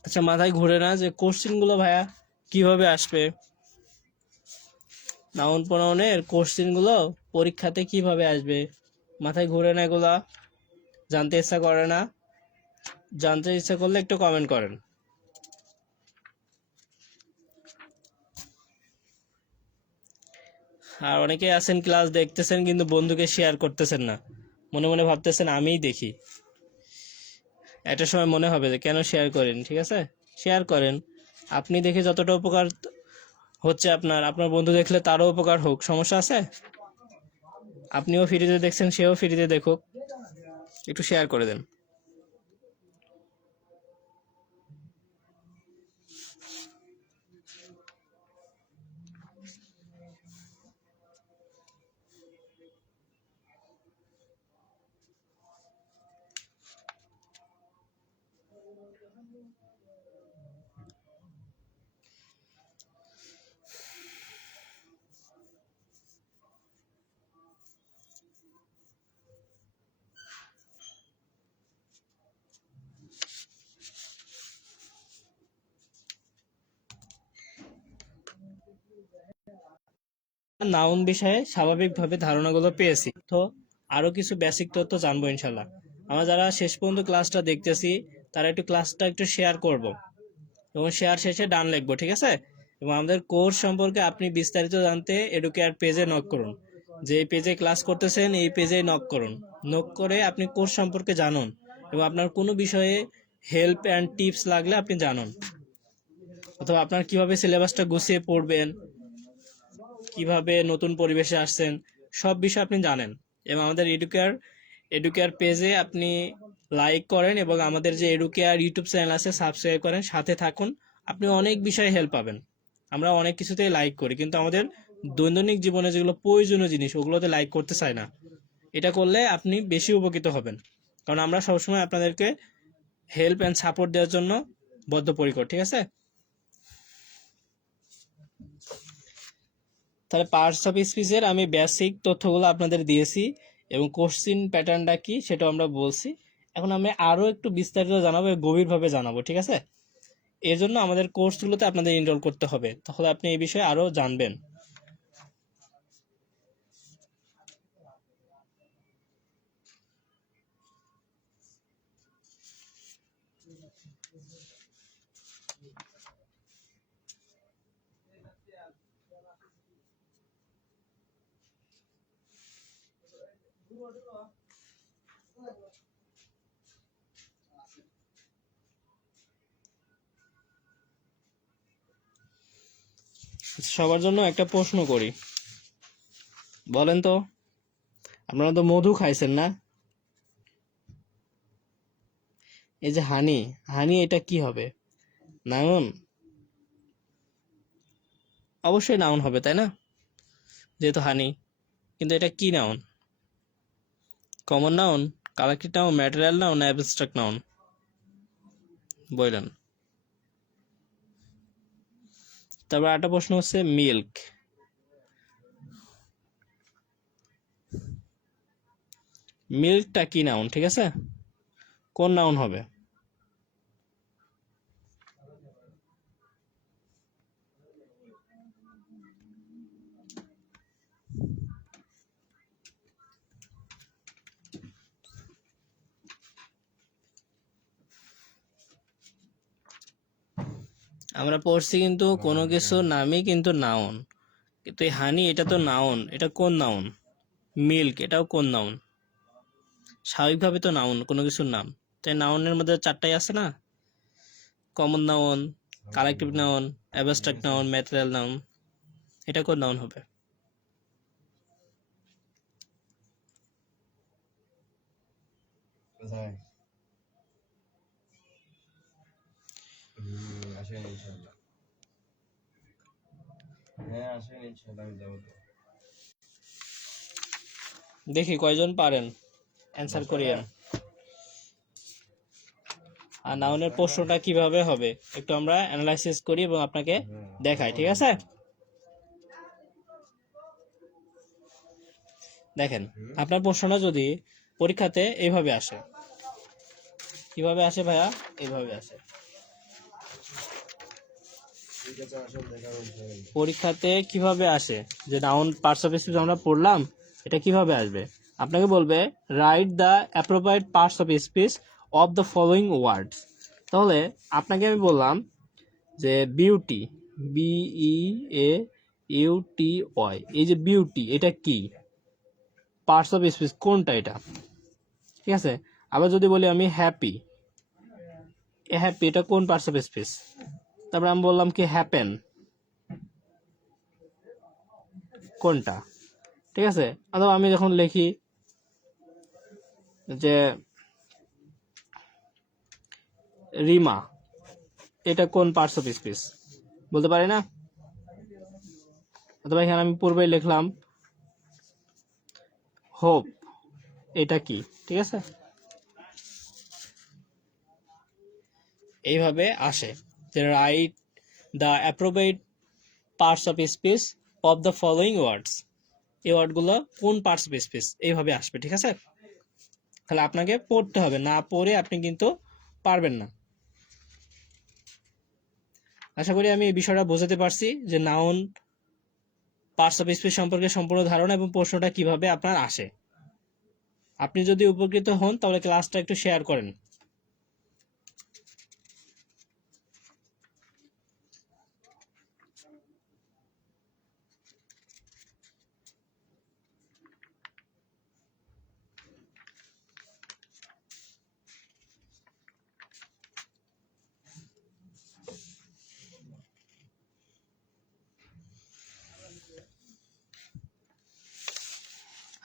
আচ্ছা, মাথায় ঘুরে না যে কোশ্চিন গুলো ভাইয়া কিভাবে আসবে? নাউন প্রনাউনের কোশ্চিন গুলো পরীক্ষাতে কিভাবে আসবে? মাথায় ঘুরে না এগুলা? জানতে ইচ্ছা করে না? জানতে ইচ্ছা করলে একটু কমেন্ট করেন। আর অনেকেই আছেন ক্লাস দেখতেছেন কিন্তু বন্ধুকে শেয়ার করতেছেন না, মনে মনে ভাবতেছেন আমিই দেখি। একটা সময় মনে হবে যে কেন শেয়ার করেন, ঠিক আছে? শেয়ার করেন, আপনি দেখে যতটা উপকার হচ্ছে আপনার, আপনার বন্ধু দেখলে তারও উপকার হোক, সমস্যা আছে? আপনিও ফ্রিতে দেখছেন, সেও ফ্রিতে দেখুক, একটু শেয়ার করে দেন। নাউন বিষয়ে স্বাভাবিকভাবে ধারণাগুলো পেয়েছি, তো আরো কিছু বেসিক তথ্য জানবো ইনশাল্লাহ। আমরা যারা শেষ পর্যন্ত ক্লাসটা দেখতেছি তারা একটু ক্লাসটা একটু শেয়ার করব এবং শেয়ার শেষে ডান লিখবো, ঠিক আছে? এবং আমাদের কোর্স সম্পর্কে আপনি বিস্তারিত জানতে এডুকেয়ার পেজে নক করুন। যে পেজে ক্লাস করতেছেন এই পেজে নক করুন। নক করে আপনি কোর্স সম্পর্কে জানুন এবং আপনার কোনো বিষয়ে হেল্প অ্যান্ড টিপস লাগলে আপনি জানুন, অথবা আপনার কিভাবে সিলেবাসটা গুছিয়ে পড়বেন, কিভাবে নতুন পরিবেশে আসছেন, সব বিষয় আপনি জানেন। এবং আমাদের এডুকেয়ার পেজে আপনি লাইক করেন এবং আমাদের যে এডুকেয়ার ইউটিউব চ্যানেল আছে সাবস্ক্রাইব করেন, সাথে থাকুন। আপনি অনেক বিষয়ে হেল্প পাবেন। আমরা অনেক কিছুতেই লাইক করি, কিন্তু আমাদের দৈনন্দিন জীবনে যেগুলো প্রয়োজনীয় জিনিস ওগুলোতে লাইক করতে চাই না। এটা করলে আপনি বেশি উপকৃত হবেন, কারণ আমরা সবসময় আপনাদেরকে হেল্প অ্যান্ড সাপোর্ট দেওয়ার জন্য বদ্ধপরিকর, ঠিক আছে? তাহলে পার্টস অফ স্পিচের আমি বেসিক তথ্যগুলো আপনাদের দিয়েছি এবং কোশ্চিন প্যাটার্নটা কি সেটাও আমরা বলছি। এখন আমি আরও একটু বিস্তারিত জানাবো, গভীরভাবে জানাবো, ঠিক আছে? এর জন্য আমাদের কোর্সগুলোতে আপনাদের এনরোল করতে হবে, তাহলে আপনি এই বিষয়ে আরও জানবেন। সবার জন্য একটা প্রশ্ন করি, বলেন তো, আপনারা তো মধু খাইছেন না? এই যে হানি, হানি এটা কি হবে? নাউন? অবশ্যই নাউন হবে, তাই না? যেহেতু হানি। কিন্তু এটা কি noun? Common noun, collective noun, material noun, abstract noun? বললেন। তারপর একটা প্রশ্ন হচ্ছে মিল্ক। মিল্কটা কি নাউন, ঠিক আছে? কোন নাউন হবে? আমরা পড়ছি কিন্তু কোনো কিছু নামই কিন্তু নাউন, কিন্তু এই হানি এটা তো নাউন, এটা কোন নাউন? মিল্ক এটাও কোন নাউন? স্বাভাবিকভাবে তো নাউন কোনো কিছুর নাম। তাই নাউনের মধ্যে চারটাই আছে না, common noun, collective noun, abstract noun, material noun. এটা কোন নাউন হবে? কোথায়? আসেন ইনশাল্লাহ। হ্যাঁ আসেন ইনশাল্লাহ, আমি যাবো তো। দেখি কয়জন পারেন অ্যান্সার করিয়েন। আর নাউনের প্রশ্নটা কিভাবে হবে একটু আমরা অ্যানালাইসিস করি এবং আপনাকে দেখাই, ঠিক আছে? দেখেন, আপনার প্রশ্নটা যদি পরীক্ষাতে এইভাবে আসে, কিভাবে আসে ভাইয়া? এইভাবে আসে। ঠিক আছে আসেন, দেখা হচ্ছে। পরীক্ষাতে কিভাবে আসে যে নাউন পার্টস অফ স্পিচ আমরা পড়লাম, এটা কিভাবে আসবে? আপনাকে বলবে write the appropriate parts of speech of the following words. তাহলে আপনাকে আমি বললাম যে বিউটি, BEAUTY, এই যে বিউটি এটা কি? পার্টস অফ স্পিচ কোনটা এটা? ঠিক আছে। আবার যদি বলি আমি হ্যাপি, হ্যাপি এটা কোন পার্টস অফ স্পিচ? তারপরে আমি বললাম কি হ্যাপেন, কোনটা? ঠিক আছে। অথবা আমি যখন লিখি যে রিমা, এটা কোন পার্টস অফ স্পিচ? বলতে পারি না? অথবা এখানে আমি পূর্বেই লিখলাম হোপ, এটা কি? ঠিক আছে, এইভাবে আসে যে write the appropriate parts of speech of the following words. এই ওয়ার্ডগুলো কোন পার্টস অফ স্পিচ, এইভাবে আসবে, ঠিক আছে? তাহলে আপনাকে পড়তে হবে, না পড়ে আপনি কিন্তু পারবেন না। আশা করি আমি এই বিষয়টা বোঝাতে পারছি যে নাউন পার্টস অফ স্পিচ সম্পর্কে সম্পূর্ণ ধারণা এবং প্রশ্নটা কিভাবে আপনার আসে। আপনি যদি উপকৃত হন তাহলে ক্লাসটা একটু শেয়ার করেন।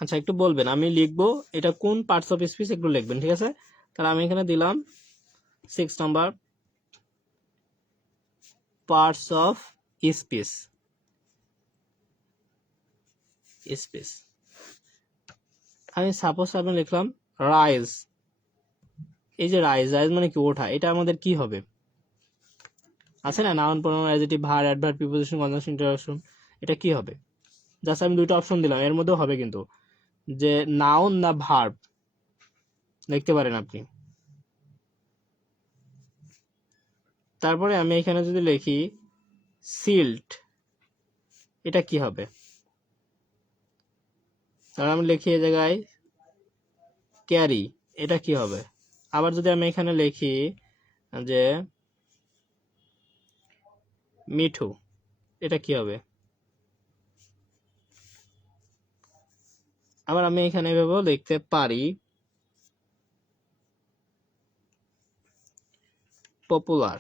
আচ্ছা, একটু বলবেন, আমি লিখবো এটা কোন পার্টস অফ স্পিচ, একটু লিখবেন, ঠিক আছে? তাহলে আমি এখানে দিলাম 6 number parts of speech. Speech আমি সাপোজ আমি লিখলাম রাইজ। এই যে রাইজ, রাইজ মানে কি ওঠা, এটা আমাদের কি হবে? আছে না noun, pronoun, adjective, verb, adverb, preposition, conjunction, interjection, এটা কি হবে? জাস্ট আমি দুইটা অপশন দিলাম, এর মধ্যেও হবে কিন্তু, যে নাউন না ভার্ব লিখতে পারেন আপনি। তারপরে আমি এখানে যদি লিখি সিল্ড, এটা কি হবে? তাহলে আমি লিখি এই জায়গায় ক্যারি, এটা কি হবে? আবার যদি আমি এখানে লিখি যে মিঠু, এটা কি হবে? আবার আমি এখানে এভাবেও লিখতে পারি পপুলার,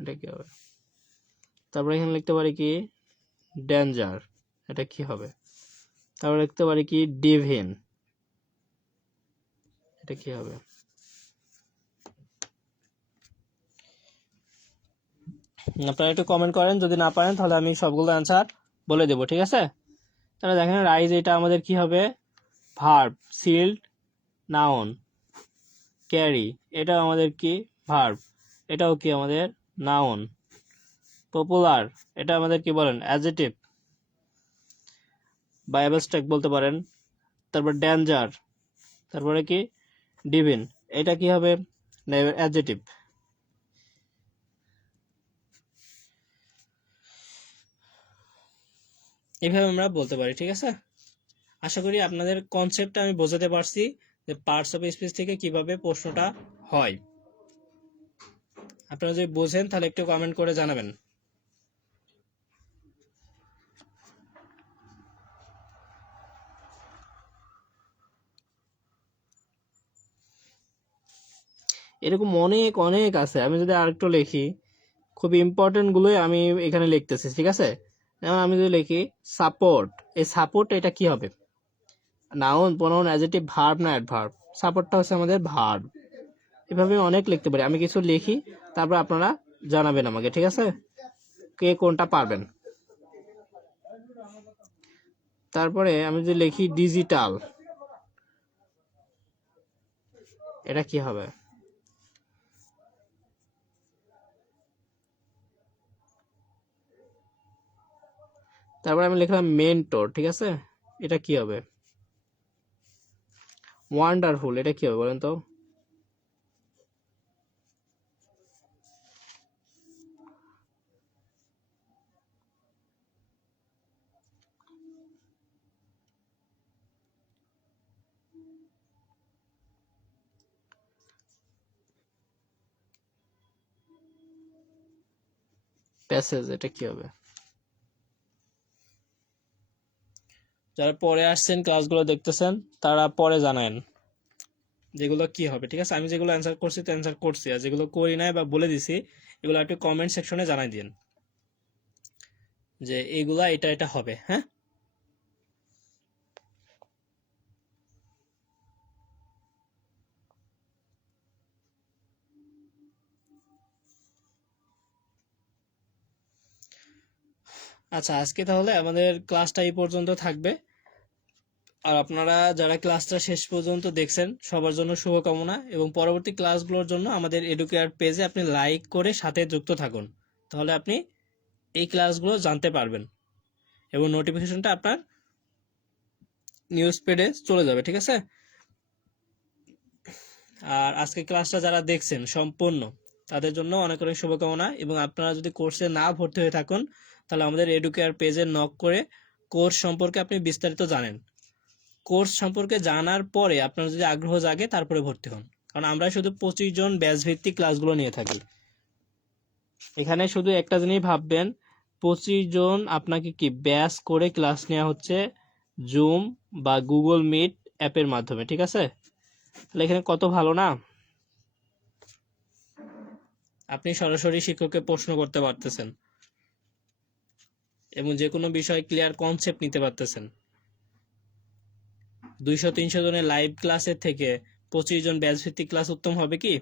এটা কি হবে? তারপরে এখানে লিখতে পারি কি ডেঞ্জার, এটা কি হবে? তারপরে লিখতে পারি কি ডিভিন, এটা কি হবে? আপনারা একটু কমেন্ট করেন, যদি না পারেন তাহলে আমি সবগুলো অ্যান্সার বলে দেবো, ঠিক আছে? তাহলে দেখেন রাইজ, এটা আমাদের কি হবে? ভার্ব। সিল্ড নাউন, ক্যারি এটাও আমাদের কি ভার্ব, এটাও কি আমাদের নাউন। পপুলার, এটা আমাদের কি বলেন? অ্যাডজেক্টিভ বা অ্যাবস্ট্রাক্ট বলতে পারেন। তারপর ডেঞ্জার, তারপরে কি ডিভিন, এটা কি হবে? অ্যাডজেক্টিভ। এইভাবে আমরা বলতে পারি, ঠিক আছে? আশা করি আপনাদের কনসেপ্টটা আমি বোঝাতে পারছি যে পার্টস অফ স্পিচ থেকে কিভাবে প্রশ্নটা হয়। আপনারা যদি বোঝেন তাহলে একটু কমেন্ট করে জানাবেন। এরকম অনেক অনেক আছে, আমি যদি আরেকটু লিখি, খুব ইম্পর্টেন্ট গুলোই আমি এখানে লিখতেছি, ঠিক আছে? যেমন আমি যদি লিখি সাপোর্ট, এই সাপোর্ট এটা কি হবে? নাউন, প্রোনাউন, অ্যাডজেক্টিভ, ভার্ব না অ্যাডভার্ব? সাপোর্টটা হচ্ছে আমাদের ভার্ব। এভাবে অনেক লিখতে পারি, আমি কিছু লিখি, তারপর আপনারা জানাবেন আমাকে, ঠিক আছে? কে কোনটা পারবেন। তারপরে আমি যদি লিখি ডিজিটাল, এটা কি হবে? তারপরে আমি লিখলাম মেন্টর, ঠিক আছে? এটা কি হবে? ওয়ান্ডারফুল, এটা কি হবে বলেন তো? প্যাসেজ, এটা কি হবে? যারা পরে আসছেন ক্লাসগুলো দেখতেছেন তারা পরে জানায়েন যেগুলো কি হবে, ঠিক আছে? আমি যেগুলো অ্যান্সার করছি তো অ্যান্সার করছি, আর যেগুলো করি নাই বা বলে দিছি এগুলো একটু কমেন্ট সেকশনে জানাই দিন যে এইগুলা এটা এটা হবে, হ্যাঁ? আচ্ছা, আজকে তাহলে আমাদের ক্লাসটা এই পর্যন্ত থাকবে। আর আপনারা যারা ক্লাসটা শেষ পর্যন্ত দেখছেন সবার জন্য শুভকামনা, এবং পরবর্তী ক্লাসগুলোর জন্য আমাদের এডুকেয়ার পেজে আপনি লাইক করে সাথে যুক্ত থাকুন, তাহলে আপনি এই ক্লাসগুলো জানতে পারবেন এবং নোটিফিকেশনটা আপনার নিউজ পেডে চলে যাবে, ঠিক আছে? আর আজকে ক্লাসটা যারা দেখছেন সম্পূর্ণ, তাদের জন্য অনেক অনেক শুভকামনা। এবং আপনারা যদি কোর্সে না ভর্তি হয়ে থাকুন, তাহলে আমাদের এডুকেয়ার পেজে নক করে কোর্স সম্পর্কে আপনি বিস্তারিত জানেন। কোর্স সম্পর্কে জানার পরে আপনার যদি আগ্রহ জাগে, তারপরে ভর্তি হন। কারণ আমরা শুধু 25 জন ব্যাচ ভিত্তিক ক্লাসগুলো নিয়ে থাকি। এখানে শুধু একটা জিনিস ভাববেন, 25 জন আপনাকে কি ব্যাচ করে ক্লাস নেওয়া হচ্ছে জুম বা গুগল মিট অ্যাপের মাধ্যমে, ঠিক আছে? তাহলে এখানে কত ভালো না, আপনি সরাসরি শিক্ষককে প্রশ্ন করতে পারতেছেন এবং যে কোনো বিষয় ক্লিয়ার কনসেপ্ট নিতে পারতেছেন। 200-300 জনের লাইভ ক্লাসের থেকে 25 জন ব্যাচ ভিত্তিক ক্লাস উত্তম হবে কি?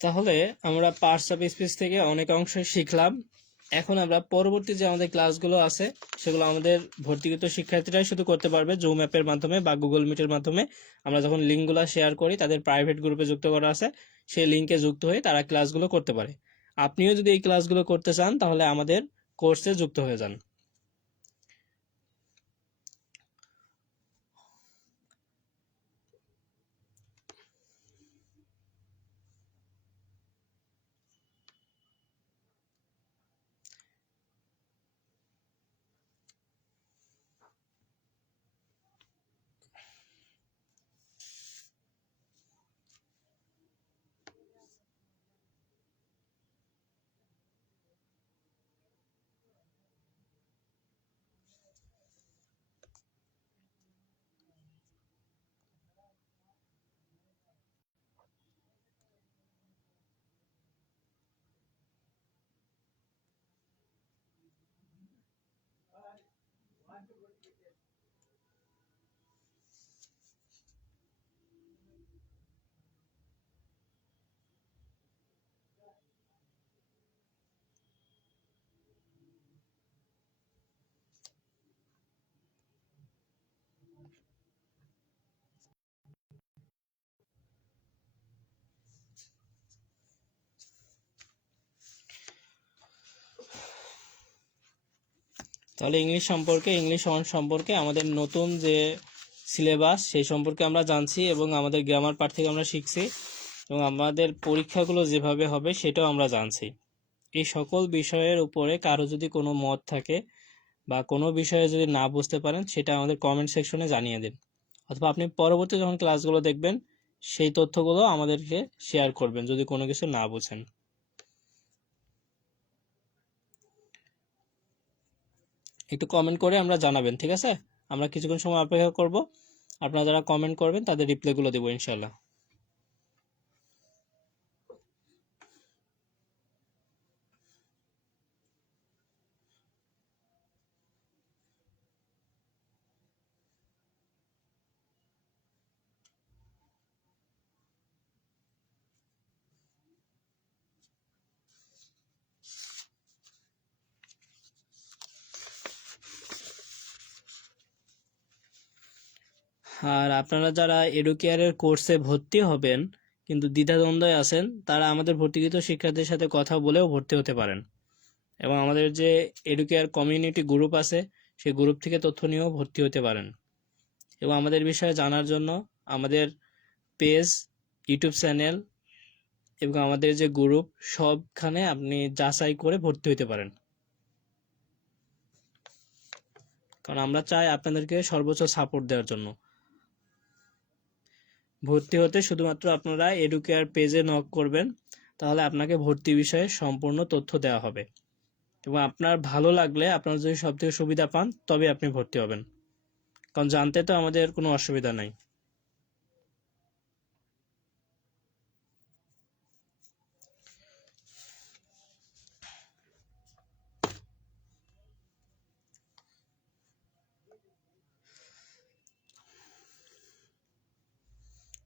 তাহলে আমরা পার্টস অফ স্পিচ থেকে অনেক অংশ শিখলাম। এখন আমরা পরবর্তী যে আমাদের ক্লাসগুলো আছে, সেগুলো আমাদের ভর্তিকৃত শিক্ষার্থীরাই শুধু করতে পারবে জুম অ্যাপের মাধ্যমে বা গুগল মিটের মাধ্যমে। আমরা যখন লিঙ্কগুলো শেয়ার করি, তাদের প্রাইভেট গ্রুপে যুক্ত করা আছে, সেই লিঙ্কে যুক্ত হয়ে তারা ক্লাসগুলো করতে পারে। আপনিও যদি এই ক্লাসগুলো করতে চান, তাহলে আমাদের কোর্সে যুক্ত হয়ে যান। তাহলে ইংলিশ সম্পর্কে, ইংলিশ অন সম্পর্কে আমাদের নতুন যে সিলেবাস, সেই সম্পর্কে আমরা জানছি এবং আমাদের গ্রামার পার্ট থেকে আমরা শিখছি এবং আমাদের পরীক্ষাগুলো যেভাবে হবে সেটাও আমরা জানছি। এই সকল বিষয়ের উপরে কারো যদি কোনো মত থাকে বা কোনো বিষয়ে যদি না বুঝতে পারেন, সেটা আমাদের কমেন্ট সেকশনে জানিয়ে দিন, অথবা আপনি পরবর্তী যখন ক্লাসগুলো দেখবেন, সেই তথ্যগুলো আমাদেরকে শেয়ার করবেন যদি কোনো কিছু না বুঝেন। একটু কমেন্ট করে আমরা জানাবেন, ঠিক আছে? আমরা কিছুক্ষণ সময় অপেক্ষা করব, আপনারা যারা কমেন্ট করবেন তাদের রিপ্লাইগুলো দেবো ইনশাল্লাহ। আর আপনারা যারা এডুকেয়ারের কোর্সে ভর্তি হবেন কিন্তু দ্বিধাদ্বন্দ্বে আছেন, তারা আমাদের ভর্তিকৃত শিক্ষার্থীর সাথে কথা বলেও ভর্তি হতে পারেন এবং আমাদের যে এডুকেয়ার কমিউনিটি গ্রুপ আছে, সেই গ্রুপ থেকে তথ্য নিয়েও ভর্তি হতে পারেন। এবং আমাদের বিষয়ে জানার জন্য আমাদের পেজ, ইউটিউব চ্যানেল এবং আমাদের যে গ্রুপ, সবখানে আপনি যাচাই করে ভর্তি হতে পারেন। কারণ আমরা চাই আপনাদেরকে সর্বোচ্চ সাপোর্ট দেওয়ার জন্য। ভর্তি হতে শুধুমাত্র আপনারা এডুকেয়ার পেজে নক করবেন, তাহলে আপনাকে ভর্তি বিষয়ে সম্পূর্ণ তথ্য দেওয়া হবে এবং আপনার ভালো লাগলে, আপনার যদি সব থেকে সুবিধা পান, তবে আপনি ভর্তি হবেন। কারণ জানতে তো আমাদের কোনো অসুবিধা নাই।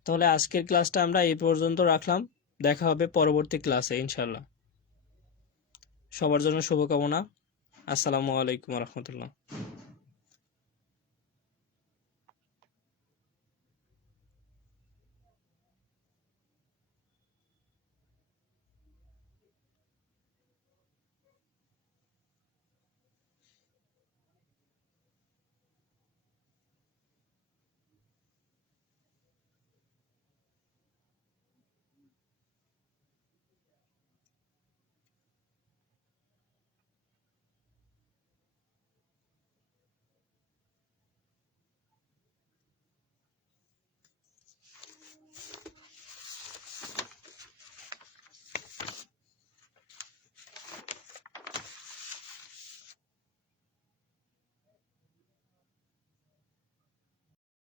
তাহলে আজকের ক্লাসটা আমরা এই পর্যন্ত রাখলাম। দেখা হবে পরবর্তী ক্লাসে ইনশাল্লাহ। সবার জন্য শুভকামনা। আসসালামু আলাইকুম রহমতুল্লাহ।